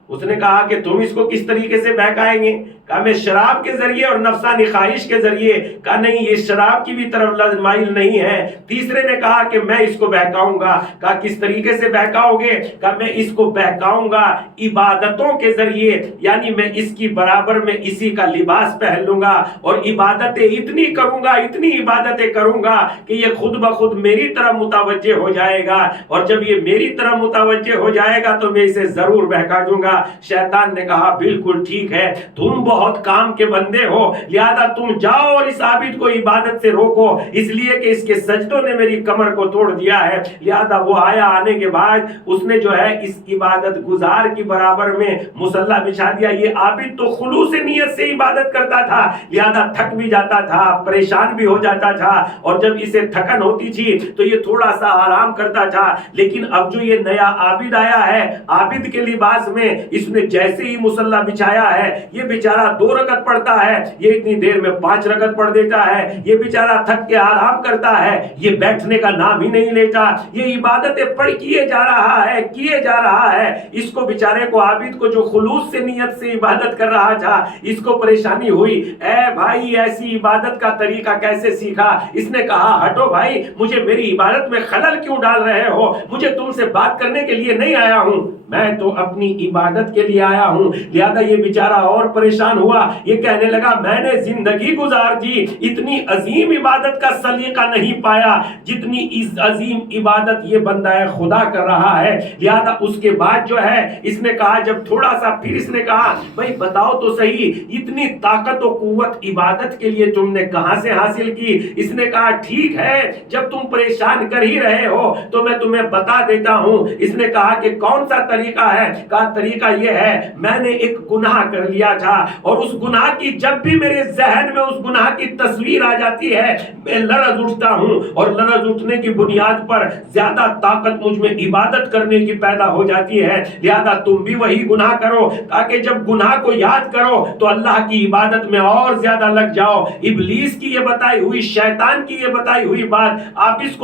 اس نے کہا کہ تم اس کو کس طریقے سے بہکائیں گے؟ کہا میں شراب کے ذریعے اور نفسانی خواہش کے ذریعے. کہا نہیں، یہ شراب کی بھی طرف مائل نہیں ہے. تیسرے نے کہا کہ میں اس کو بہکاؤں گا. کہا کس طریقے سے بہکاؤ گے؟ کہا میں اس کو بہکاؤں گا عبادتوں کے ذریعے، یعنی میں اس کی برابر میں اسی کا لباس پہن لوں گا اور عبادتیں اتنی کروں گا، اتنی عبادتیں کروں گا کہ یہ خود بخود میری طرف متوجہ ہو جائے گا، اور جب یہ میری طرف متوجہ ہو جائے گا تو میں اسے ضرور بہکا دوں گا. شیطان نے کہا بالکل ٹھیک ہے، تم بہت کام کے بندے ہو، لہذا تم جاؤ اور اس عابد کو عبادت سے روکو، اس لیے کہ اس کے سجدوں نے میری کمر کو توڑ دیا ہے. لہذا وہ آیا، آنے کے بعد اس نے جو ہے اس عبادت گزار کی برابر میں مصلی بچھا دیا. یہ عابد تو خلوص نیت سے عبادت کرتا تھا، لہذا تھک بھی جاتا تھا، پریشان بھی ہو جاتا تھا، اور جب اسے تھکن ہوتی تھی تو یہ تھوڑا سا آرام کرتا تھا. لیکن اب جو یہ نیا عابد آیا ہے عابد کے لباس میں، اس نے جیسے ہی مصلی بچھایا ہے، یہ بیچارہ 2 رکعت پڑھتا ہے، یہ اتنی دیر میں 5 رکعت پڑھ دیتا ہے. یہ بیچارہ تھک کے آرام کرتا ہے، یہ بیٹھنے کا نام ہی نہیں لیتا، یہ عبادتیں پڑھ کیے جا رہا ہے، کیے جا رہا ہے. اس کو بیچارے کو، عابد کو جو خلوص سے نیت سے عبادت کر رہا تھا، اس کو پریشانی ہوئی. اے بھائی، ایسی عبادت کا طریقہ کیسے سیکھا؟ اس نے کہا ہٹو بھائی، مجھے میری عبادت میں خلل کیوں ڈال رہے ہو؟ مجھے تم سے بات کرنے کے لیے نہیں آیا ہوں، میں تو اپنی عبادت کے لیے آیا ہوں. لہذا یہ بیچارہ اور پریشان ہوا. یہ کہنے لگا میں نے زندگی گزار دی، اتنی عظیم عبادت کا سلیقہ نہیں پایا جتنی اس عظیم عبادت یہ بندہ خدا کر رہا ہے. لہذا اس کے بعد جو ہے اس نے کہا، جب تھوڑا سا پھر اس نے کہا بھائی بتاؤ تو صحیح، اتنی طاقت و قوت عبادت کے لیے تم نے کہاں سے حاصل کی؟ اس نے کہا ٹھیک ہے، جب تم پریشان کر ہی رہے ہو تو میں تمہیں بتا دیتا ہوں. اس نے کہا کہ کون سا طریقہ ہے؟ کہا طریقہ یہ ہے، میں نے ایک گناہ کر لیا تھا، اور اس گناہ کی جب بھی میرے ذہن میں اس گناہ کی تصویر آ جاتی ہے میں لرز اٹھتا ہوں، اور لرز اٹھنے کی بنیاد پر زیادہ طاقت مجھ میں عبادت کرنے کی پیدا ہو جاتی ہے. لہذا تم بھی وہی گناہ کرو، تاکہ جب گناہ کو یاد کرو تو اللہ کی عبادت میں اور زیادہ لگ جاؤ. ابلیس کی یہ بتائی ہوئی، شیطان کی یہ بتائی ہوئی بات عابد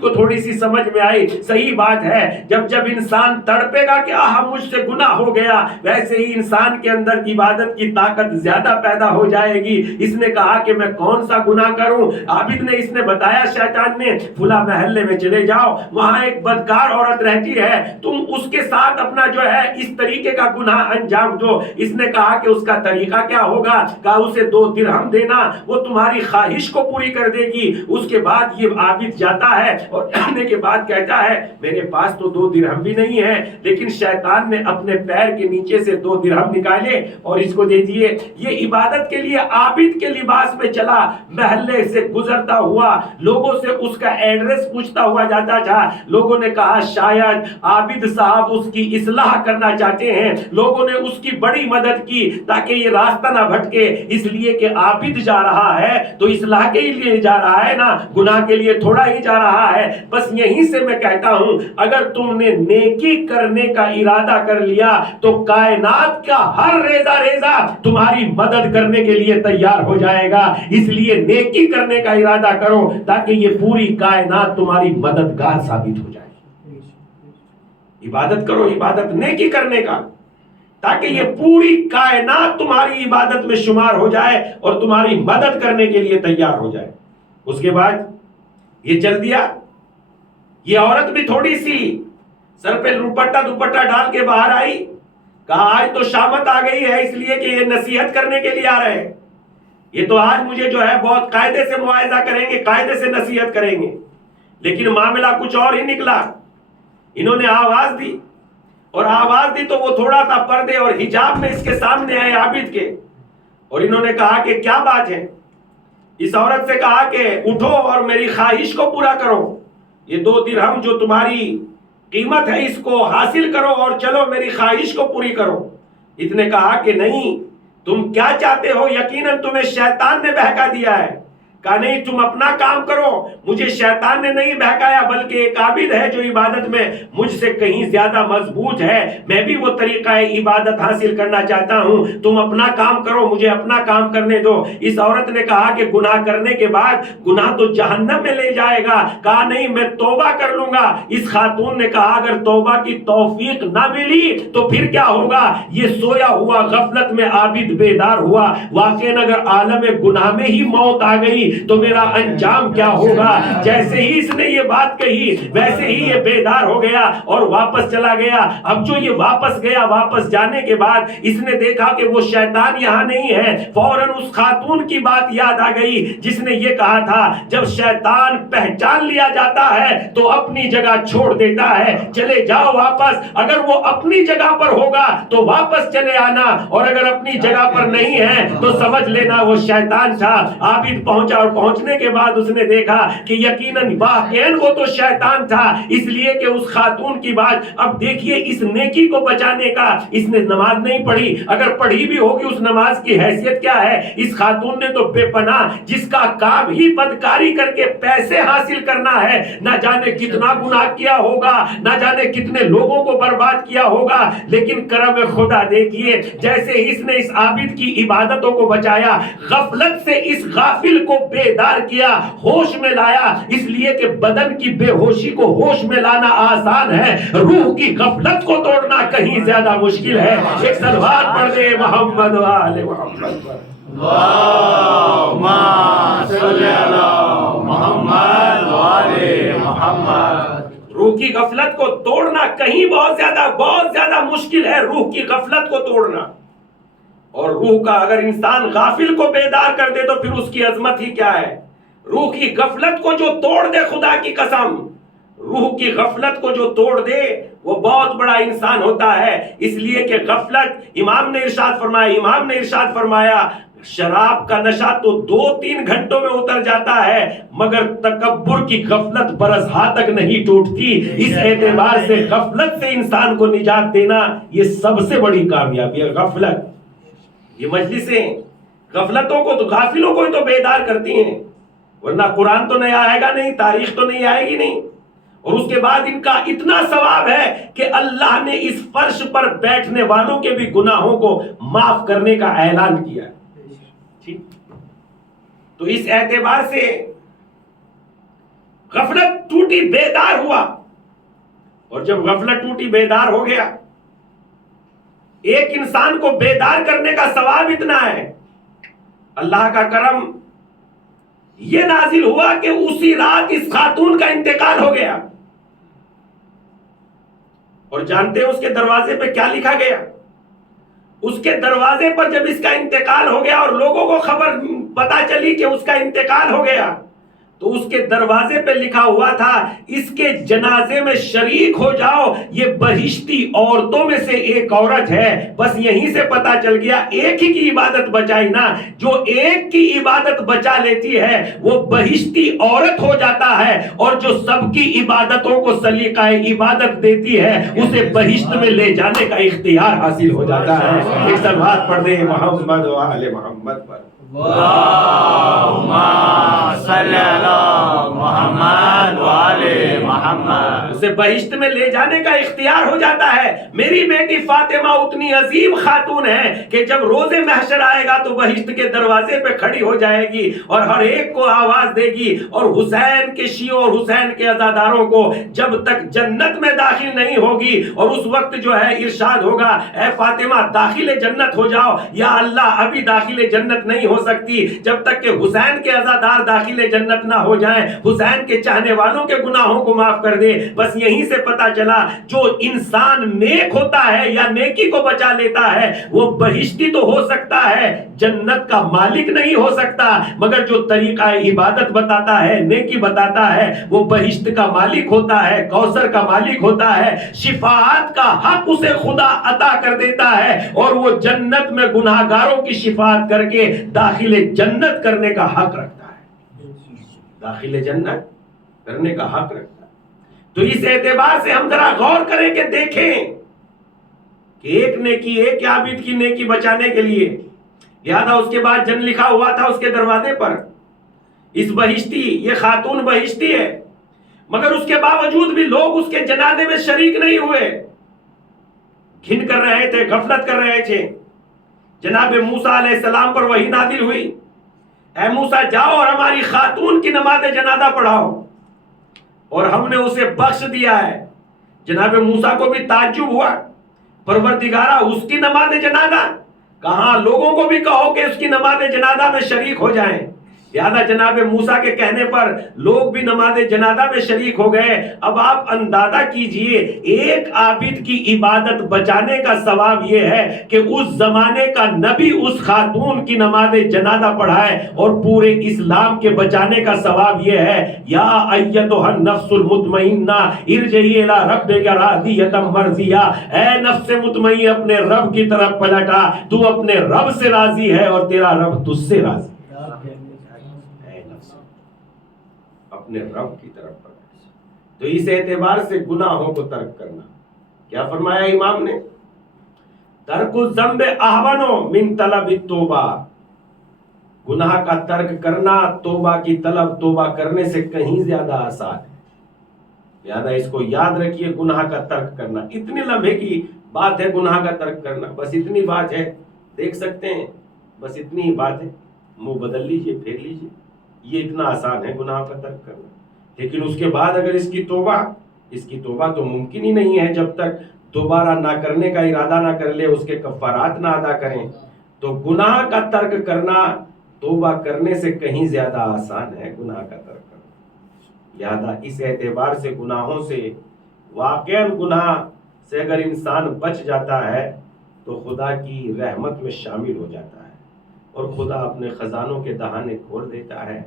کو تھوڑی سی سمجھ میں آئی. صحیح بات ہے، جب انسان تڑپے گا کہ آہ مجھ سے گناہ ہو گیا، ویسے ہی انسان کے اندر عبادت کی طاقت زیادہ پیدا ہو جائے گی. اس نے کہا کہ میں کون سا گناہ کروں؟ عابد نے، اس نے بتایا شیطان نے، فلاں محلے میں چلے جاؤ، وہاں ایک بدکار عورت رہتی ہے، تم اس کے ساتھ اپنا جو ہے اس طریقے کا گناہ انجام دو. اس نے کہا کہ اس کا طریقہ کیا ہوگا؟ کہا اسے 2 درہم دینا، وہ تمہاری خواہش کو پوری کر دے گی. اس کے بعد یہ عابد جاتا ہے اور آنے کے بعد کہتا ہے میرے پاس تو 2 درہم بھی نہیں ہے، لیکن شیطان نے اپنے پیر کے نیچے سے 2 درہم نکالے اور اس کو دے دیے. یہ عبادت کے لیے عابد کے لباس میں چلا، محلے سے گزرتا ہوا، لوگوں سے اس کا ایڈریس پوچھتا ہوا جاتا تھا. لوگوں نے کہا شاید عابد صاحب اس کی اصلاح کرنا چاہتے ہیں. لوگوں نے اس کی بڑی مدد کی تاکہ یہ راستہ نہ بھٹکے، اس لیے کہ عابد جا رہا ہے تو اصلاح کے لیے جا رہا ہے نا، گناہ کے لیے تھوڑا ہی جا رہا ہے. بس یہیں سے میں کہتا ہوں اگر تم نے نیکی کرنے کا ارادہ کر لیا تو کائنات کا ہر ریزہ ریزہ تمہاری مدد کرنے کے لیے تیار ہو جائے گا. اس لیے نیکی کرنے کا ارادہ کرو تاکہ یہ پوری کائنات تمہاری مددگار ثابت ہو جائے. عبادت کرو، عبادت نیکی کرنے کا، تاکہ یہ پوری کائنات تمہاری عبادت میں شمار ہو جائے اور تمہاری مدد کرنے کے لیے تیار ہو جائے. اس کے بعد یہ چل دیا. یہ عورت بھی تھوڑی سی سر پہ دوپٹہ ڈال کے باہر آئی. کہا آج تو شامت آ گئی ہے، اس لیے کہ یہ نصیحت کرنے کے لیے آ رہے ہیں، یہ تو آج مجھے جو ہے بہت قاعدے سے مواعظہ کریں گے، قاعدے سے نصیحت کریں گے. لیکن معاملہ کچھ اور ہی نکلا. انہوں نے آواز دی، اور آواز دی تو وہ تھوڑا سا پردے اور حجاب میں اس کے سامنے آئے عابد کے، اور انہوں نے کہا کہ کیا بات ہے؟ اس عورت سے کہا کہ اٹھو اور میری خواہش کو پورا کرو، یہ 2 درہم جو تمہاری قیمت ہے اس کو حاصل کرو اور چلو میری خواہش کو پوری کرو. اس نے کہا کہ نہیں، تم کیا چاہتے ہو؟ یقیناً تمہیں شیطان نے بہکا دیا ہے. کہا نہیں تم اپنا کام کرو، مجھے شیطان نے نہیں بہکایا بلکہ ایک عابد ہے جو عبادت میں مجھ سے کہیں زیادہ مضبوط ہے، میں بھی وہ طریقہ عبادت حاصل کرنا چاہتا ہوں، تم اپنا کام کرو مجھے اپنا کام کرنے دو۔ اس عورت نے کہا کہ گناہ کرنے کے بعد گناہ تو جہنم میں لے جائے گا، کہا نہیں میں توبہ کر لوں گا۔ اس خاتون نے کہا اگر توبہ کی توفیق نہ ملی تو پھر کیا ہوگا؟ یہ سویا ہوا غفلت میں عابد بیدار ہوا، واقعاً اگر عالم گناہ میں ہی موت آ گئی تو میرا انجام کیا ہوگا؟ جیسے ہی اس نے یہ بات کہی ویسے ہی یہ بیدار ہو گیا اور واپس چلا گیا۔ اب جو یہ واپس گیا، واپس جانے کے بعد اس نے دیکھا کہ وہ شیطان یہاں نہیں ہے، فوراً اس خاتون کی بات یاد آ گئی جس نے یہ کہا تھا جب شیطان پہچان لیا جاتا ہے تو اپنی جگہ چھوڑ دیتا ہے، چلے جاؤ واپس، اگر وہ اپنی جگہ پر ہوگا تو واپس چلے آنا، اور اگر اپنی جگہ پر نہیں ہے تو سمجھ لینا وہ شیطان تھا۔ عابد پہنچا اور پہنچنے کے بعد اس نے دیکھا کہ یقیناً واقعاً وہ تو شیطان تھا، اس لیے کہ اس خاتون کی بات۔ اب دیکھیے اس نیکی کو بچانے کا، اس نے نماز نہیں پڑھی، اگر پڑھی بھی ہوگی اس نماز کی حیثیت کیا ہے؟ اس خاتون نے تو بے پناہ جس کا کام ہی بدکاری کر کے پیسے حاصل کرنا ہے، نہ جانے کتنا گناہ کیا ہوگا، نہ جانے کتنے لوگوں کو برباد کیا ہوگا، لیکن کرم خدا دیکھیے جیسے اس نے اس عابد کی عبادتوں کو بچایا، غفلت سے اس غافل کو بیدار کیا، ہوش میں لایا، اس لیے کہ بدن کی بے ہوشی کو ہوش میں لانا آسان ہے، روح کی غفلت کو توڑنا کہیں زیادہ مشکل ہے۔ ایک صلوات پڑھ دے محمد و آل محمد پر۔ اللہم صلی علی محمد و آل محمد۔ روح کی غفلت کو توڑنا کہیں بہت زیادہ مشکل ہے، روح کی غفلت کو توڑنا۔ اور روح کا اگر انسان غافل کو بیدار کر دے تو پھر اس کی عظمت ہی کیا ہے؟ روح کی غفلت کو جو توڑ دے، خدا کی قسم، روح کی غفلت کو جو توڑ دے وہ بہت بڑا انسان ہوتا ہے۔ اس لیے کہ غفلت، امام نے ارشاد فرمایا شراب کا نشہ تو 2-3 گھنٹوں میں اتر جاتا ہے مگر تکبر کی غفلت برسوں تک نہیں ٹوٹتی۔ اس اعتبار سے غفلت سے انسان کو نجات دینا یہ سب سے بڑی کامیابی ہے۔ غفلت، یہ مجلسیں غفلتوں کو تو غافلوں کو ہی تو بیدار کرتی ہیں، ورنہ قرآن تو نہیں آئے گا، نہیں تاریخ تو نہیں آئے گی، نہیں۔ اور اس کے بعد ان کا اتنا ثواب ہے کہ اللہ نے اس فرش پر بیٹھنے والوں کے بھی گناہوں کو معاف کرنے کا اعلان کیا۔ تو اس اعتبار سے غفلت ٹوٹی، بیدار ہوا، اور جب غفلت ٹوٹی بیدار ہو گیا، ایک انسان کو بیدار کرنے کا ثواب اتنا ہے، اللہ کا کرم یہ نازل ہوا کہ اسی رات اس خاتون کا انتقال ہو گیا۔ اور جانتے ہیں اس کے دروازے پہ کیا لکھا گیا؟ اس کے دروازے پر جب اس کا انتقال ہو گیا اور لوگوں کو خبر پتا چلی کہ اس کا انتقال ہو گیا تو اس کے دروازے پہ لکھا ہوا تھا اس کے جنازے میں شریک ہو جاؤ، یہ بہشتی عورتوں میں سے ایک عورت ہے۔ بس یہیں سے پتا چل گیا ایک ہی کی عبادت بچائی نا، جو ایک کی عبادت بچا لیتی ہے وہ بہشتی عورت ہو جاتا ہے، اور جو سب کی عبادتوں کو سلیقہ عبادت دیتی ہے اسے بہشت میں لے جانے کا اختیار حاصل ہو جاتا ہے۔ ایک صلوات پڑھ دیں محمد و آل محمد پر۔ اللہم صلی علی محمد و آل محمد۔ اسے بہشت میں لے جانے کا اختیار ہو جاتا ہے۔ میری بیٹی فاطمہ اتنی عظیم خاتون ہے کہ جب روز محشر آئے گا تو بہشت کے دروازے پہ کھڑی ہو جائے گی اور ہر ایک کو آواز دے گی، اور حسین کے شیعوں اور حسین کے عزاداروں کو جب تک جنت میں داخل نہیں ہوگی، اور اس وقت جو ہے ارشاد ہوگا اے فاطمہ داخل جنت ہو جاؤ، یا اللہ ابھی داخل جنت نہیں ہو سکتی جب تک کہ حسین کے عزادار داخل جنت نہ ہو جائیں، حسین کے چاہنے والوں کے گناہوں کو معاف کر دے۔ بس یہیں سے پتا چلا جو انسان نیک ہوتا ہے یا نیکی کو بچا لیتا ہے وہ بہشتی تو ہو سکتا ہے، جنت کا مالک نہیں ہو سکتا، مگر جو طریقہ عبادت بتاتا ہے، نیکی بتاتا ہے، وہ بہشت کا مالک ہوتا ہے، کوثر کا مالک ہوتا ہے، شفاعت کا حق اسے خدا عطا کر دیتا ہے، اور وہ جنت میں گناہگاروں کی شفاعت کر کے داخل جنت کرنے کا حق رکھتا ہے، داخل جنت کرنے کا حق رکھتا ہے۔ تو اس اعتبار سے ہم ذرا غور کریں کہ دیکھیں کہ ایک نیکی، ایک عابد کی نیکی بچانے کے لیے، لہذا اس کے بعد جن لکھا ہوا تھا اس کے دروازے پر اس بہشتی، یہ خاتون بہشتی ہے، مگر اس کے باوجود بھی لوگ اس کے جنازے میں شریک نہیں ہوئے، گھن کر رہے تھے، غفلت کر رہے تھے۔ جناب موسیٰ علیہ السلام پر وحی نازل ہوئی، اے موسیٰ جاؤ اور ہماری خاتون کی نماز جنازہ پڑھاؤ، اور ہم نے اسے بخش دیا ہے۔ جناب موسیٰ کو بھی تعجب ہوا، پروردگارا اس کی نماز جنازہ کہاں، لوگوں کو بھی کہو کہ اس کی نماز جنازہ میں شریک ہو جائیں۔ لہذا جناب موسیٰ کے کہنے پر لوگ بھی نماز جنازہ میں شریک ہو گئے۔ اب آپ اندازہ کیجئے، ایک عابد کی عبادت بچانے کا ثواب یہ ہے کہ اس زمانے کا نبی اس خاتون کی نماز جنازہ پڑھائے، اور پورے اسلام کے بچانے کا ثواب یہ ہے، یا ایتھا النفس المطمئنہ ارجعی الی ربک راضیۃ مرضیہ، اے نفس مطمئن اپنے رب کی طرف پلٹا، تو اپنے رب سے راضی ہے اور تیرا رب تجھ سے راضی، اپنے رب کی طرف پڑھنا۔ تو اس اعتبار سے گناہوں کو ترک کرنا، کیا فرمایا امام نے؟ ترک الذنب احون من طلب التوبہ، گناہ کا ترک کرنا توبہ کی طلب، توبہ کرنے سے کہیں زیادہ آسان ہے۔ لہذا اس کو یاد رکھیے، گناہ کا ترک کرنا اتنے لمحے کی بات ہے، گناہ کا ترک کرنا بس اتنی بات ہے، دیکھ سکتے ہیں بس اتنی ہی بات ہے، منہ بدل لیجئے، پھیر لیجئے، یہ اتنا آسان ہے گناہ کا ترک کرنا۔ لیکن اس کے بعد اگر اس کی توبہ تو ممکن ہی نہیں ہے جب تک دوبارہ نہ کرنے کا ارادہ نہ کر لے، اس کے کفارات نہ ادا کریں۔ تو گناہ کا ترک کرنا توبہ کرنے سے کہیں زیادہ آسان ہے، گناہ کا ترک کرنا۔ لہذا اس اعتبار سے گناہوں سے، واقعاً گناہ سے اگر انسان بچ جاتا ہے تو خدا کی رحمت میں شامل ہو جاتا ہے، اور خدا اپنے خزانوں کے دہانے کھول دیتا ہے۔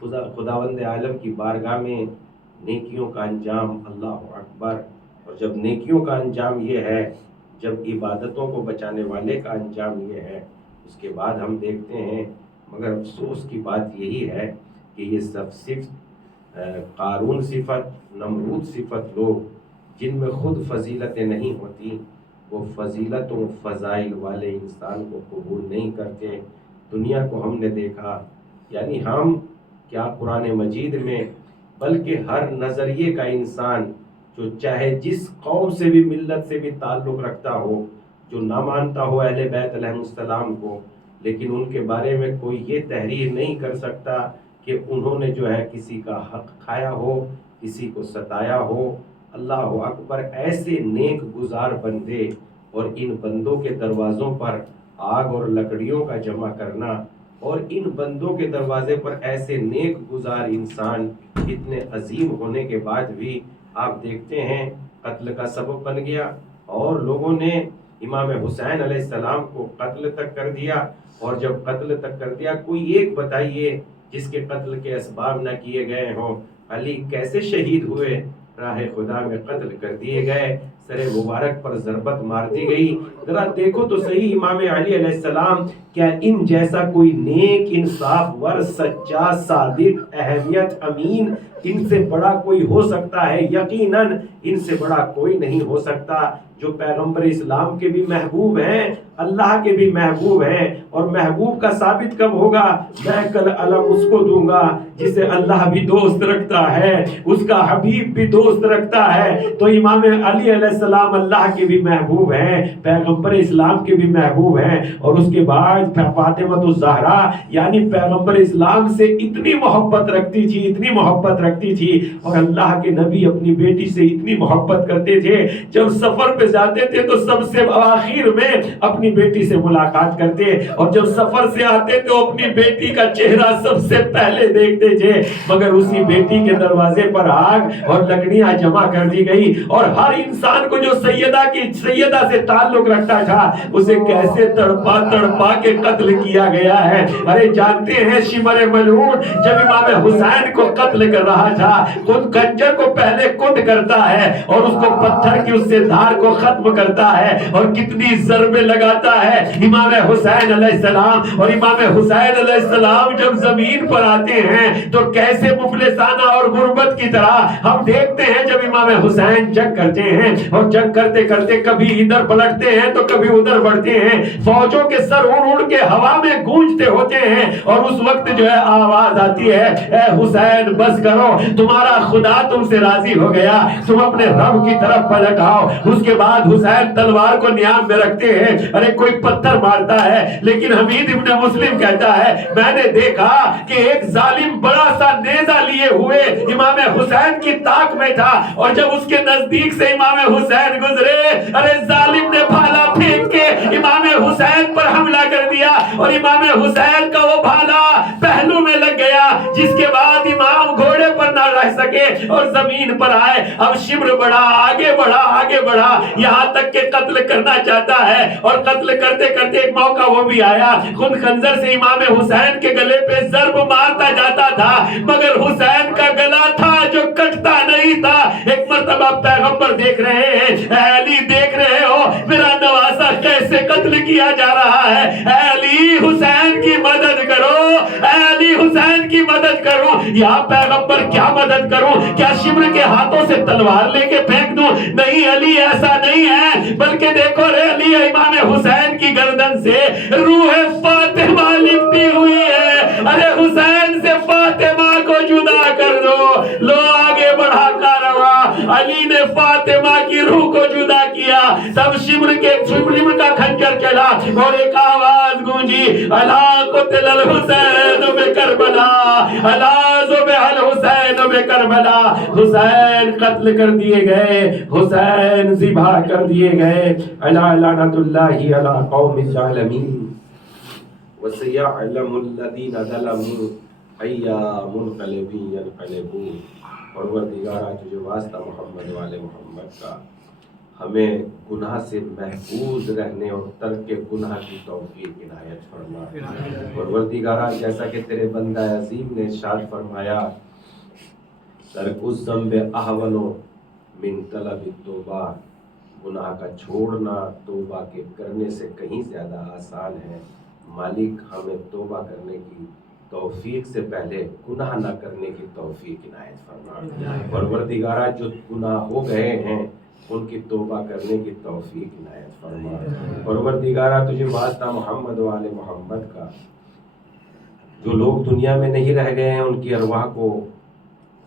خداوند عالم کی بارگاہ میں نیکیوں کا انجام، اللہ اکبر، اور جب نیکیوں کا انجام یہ ہے، جب عبادتوں کو بچانے والے کا انجام یہ ہے، اس کے بعد ہم دیکھتے ہیں، مگر افسوس کی بات یہی ہے کہ یہ سب صرف قارون صفت، نمرود صفت لوگ جن میں خود فضیلتیں نہیں ہوتی، وہ فضیلتوں فضائل والے انسان کو قبول نہیں کرتے۔ دنیا کو ہم نے دیکھا، یعنی ہم کیا قرآن مجید میں بلکہ ہر نظریے کا انسان، جو چاہے جس قوم سے بھی، ملت سے بھی تعلق رکھتا ہو، جو نہ مانتا ہو اہل بیت علیہ السلام کو، لیکن ان کے بارے میں کوئی یہ تحریر نہیں کر سکتا کہ انہوں نے جو ہے کسی کا حق کھایا ہو، کسی کو ستایا ہو۔ اللہ اکبر، ایسے نیک گزار بندے، اور ان بندوں کے دروازوں پر آگ اور لکڑیوں کا جمع کرنا، اور ان بندوں کے دروازے پر ایسے نیک گزار انسان اتنے عظیم ہونے کے بعد بھی آپ دیکھتے ہیں قتل کا سبب بن گیا، اور لوگوں نے امام حسین علیہ السلام کو قتل تک کر دیا۔ اور جب قتل تک کر دیا، کوئی ایک بتائیے جس کے قتل کے اسباب نہ کیے گئے ہوں۔ علی کیسے شہید ہوئے؟ راہ خدا میں قتل کر دیے گئے، سر مبارک پر ضربت مار دی گئی۔ ذرا دیکھو تو صحیح، امام علی علیہ السلام، کیا ان جیسا کوئی نیک، انصاف ور، سچا، صادق، اہمیت، امین، ان سے بڑا کوئی ہو سکتا ہے؟ یقیناً ان سے بڑا کوئی نہیں ہو سکتا، جو پیغمبر اسلام کے بھی محبوب ہیں، اللہ کے بھی محبوب ہیں۔ اور محبوب کا ثابت کب ہوگا؟ میں کل علم اس کو دوں گا جسے اللہ بھی دوست رکھتا ہے، اس کا حبیب بھی دوست رکھتا ہے۔ تو امام علی علیہ السلام اللہ کے بھی محبوب ہیں، پیغمبر اسلام کے بھی محبوب ہیں، اور اس کے بعد فاطمہ الزہرا یعنی پیغمبر اسلام سے اتنی محبت رکھتی تھی، اتنی محبت رکھتی تھی، اور اللہ کے نبی اپنی بیٹی سے اتنی محبت کرتے تھے، جب سفر پہ جاتے تھے تو سب سے آخر میں اپنی بیٹی سے ملاقات کرتے، اور جب سفر سے آتے تو اپنی بیٹی کا چہرہ سب سے پہلے دیکھتے تھے۔ مگر اسی بیٹی کے دروازے پر آگ اور لکڑیاں جمع کر دی گئی، اور ہر انسان کو جو سیدہ سے تعلق رکھتا تھا، اسے کیسے تڑپا تڑپا کے قتل کیا گیا ہے۔ ارے جانتے ہیں شمر ملعون جب امام حسین کو قتل کر رہا تھا، خود کنجر کو پہلے کٹ کرتا ہے، ہے اور اس کو پتھر کی اس سے دھار کو ختم کرتا ہے اور کتنی ضربیں لگاتا ہے. امام حسین علیہ السلام اور امام حسین علیہ السلام جب زمین پر آتے ہیں تو کیسے مفلسانہ اور غربت کی طرح ہم دیکھتے ہیں. جب امام حسین جنگ کرتے ہیں اور جنگ کرتے کرتے کبھی ادھر پلٹتے ہیں تو کبھی ادھر بڑھتے ہیں, فوجوں کے سر اڑ کے ہوا میں گونجتے ہوتے ہیں اور اس وقت جو ہے آواز آتی ہے, اے حسین بس کرو, تمہارا خدا تم سے راضی ہو گیا, تم اپنے رب کی طرف پلٹ آؤ. اس کے بعد حسین تلوار کو نیام میں رکھتے ہیں. ارے کوئی پتھر مارتا ہے لیکن حمید ابن مسلم کہتا ہے میں نے دیکھا کہ ایک ظالم بڑا سا نیزہ لیے ہوئے امام حسین کی طاق میں تھا اور جب اس کے نزدیک سے امام حسین گزرے, ارے ظالم نے بھالا پھینک کے امام حسین پر حملہ کر دیا اور امام حسین کا وہ بھالا پہلو میں لگ گیا, جس کے بعد امام گھوڑے پر نہ رہ سکے اور زمین پر آئے. اب شبر بڑھا, آگے بڑھا, آگے بڑھا, یہاں تک کہ قتل کرنا چاہتا ہے اور قتل کرتے کرتے ایک موقع وہ بھی آیا, خود خنجر سے امام حسین کے گلے پہ ضرب مارتا جاتا تھا مگر حسین کا گلا تھا جو کٹتا نہیں تھا. ایک مرتبہ پیغمبر دیکھ رہے ہیں, اے علی دیکھ رہے ہو میرا نواسا کیسے قتل کیا جا رہا ہے, اے علی حسین کی مدد کرو, اے علی حسین کی مدد کرو. یا پیغمبر کیا مدد کروں, کیا شبر کے ہاتھوں سے تلوار لے کے پھینک دوں؟ نہیں علی ایسا نہیں ہے, بلکہ دیکھو رے علی امام حسین کی گردن سے روح فاطمہ لپٹی ہوئی ہے. ارے حسین سے فاطمہ کو جدا کر دو. لو آگے بڑھا کارواں, علی نے فاطمہ کی روح کو جدا کیا. تب شبر کا خنجر چلا اور ایک آواز گونجی, الا قتل الحسین بکربلا, الا ذبح الحسین بکربلا. حسین قتل کر دیے گئے, حسین ذبح کر دیے گئے. الا لعنت اللہ علی قوم الظالمین وسيعلم الذين ظلموا أي منقلب ينقلبون. پروردگارا تجھے واسطہ محمد والے محمد کا, ہمیں گناہ سے محفوظ رہنے اور ترک گناہ کی توفیق عنایت فرما. پروردگارا جیسا کہ تیرے بندہ عظیم نے ارشاد فرمایا, ترک الذنب احون من طلب التوبہ, گناہ کا چھوڑنا توبہ کے کرنے سے کہیں زیادہ آسان ہے. مالک ہمیں توبہ کرنے کی توفیق سے پہلے گناہ نہ کرنے کی توفیق عنایت فرما. پروردگارا جو گناہ ہو گئے ہیں ان کی توبہ کرنے کی توفیق عنایت فرما. پروردگارا تجھے واسطہ محمد والے محمد کا, جو لوگ دنیا میں نہیں رہ گئے ہیں ان کی ارواح کو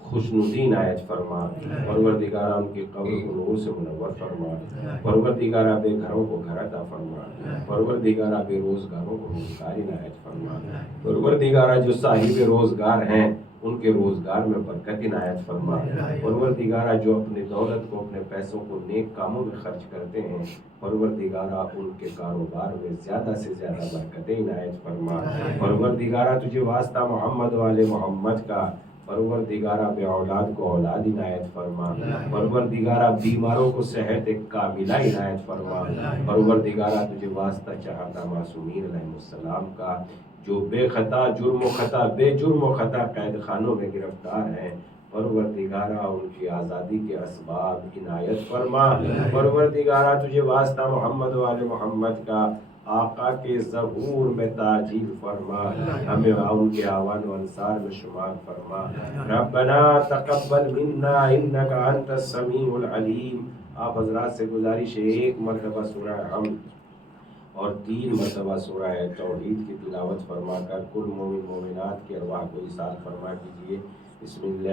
خوشنودی عنایت فرما. پروردگارا ان کی قبر کو نور سے منور فرما. پروردگارا بے گھروں کو گھر عطا فرما. پروردگارا بے روزگاروں کو روزگار عنایت فرما. پروردگارا جو صاحب روزگار ہیں ان کے روزگار میں برکت عنایت فرما. پروردگارا جو اپنی دولت کو, اپنے پیسوں کو نیک کاموں میں خرچ کرتے ہیں, پروردگارا ان کے کاروبار میں زیادہ سے زیادہ برکتیں عنایت فرما. پروردگارا تجھے واسطہ محمد والے محمد کا, پروردگارا بے اولاد کو اولاد عنایت فرما. پروردگارا بیماروں کو صحت کاملہ عنایت فرما. پروردگارا تجھے واسطہ چہارہ معصومین علیہ السلام کا, جو بے خطا جرم و خطا, بے جرم و خطا قید خانوں میں گرفتار ہیں, پروردگارا ان کی آزادی کے اسباب عنایت فرما. پروردگارا تجھے واسطہ محمد والے محمد کا, آقا کے ظہور میں تاجیل فرما. ہمیں ان کے آوان و انصار میں شمار فرما. ربنا تقبل منا انک انت السمیع العلیم. آپ حضرات سے گزارش ہے, ایک مرتبہ سورہ حمد اور 3 مرتبہ سورہ توحید کی تلاوت فرما کر کل مومن مومنات کے ارواح کو ایصال فرما کیجیے. بسم اللہ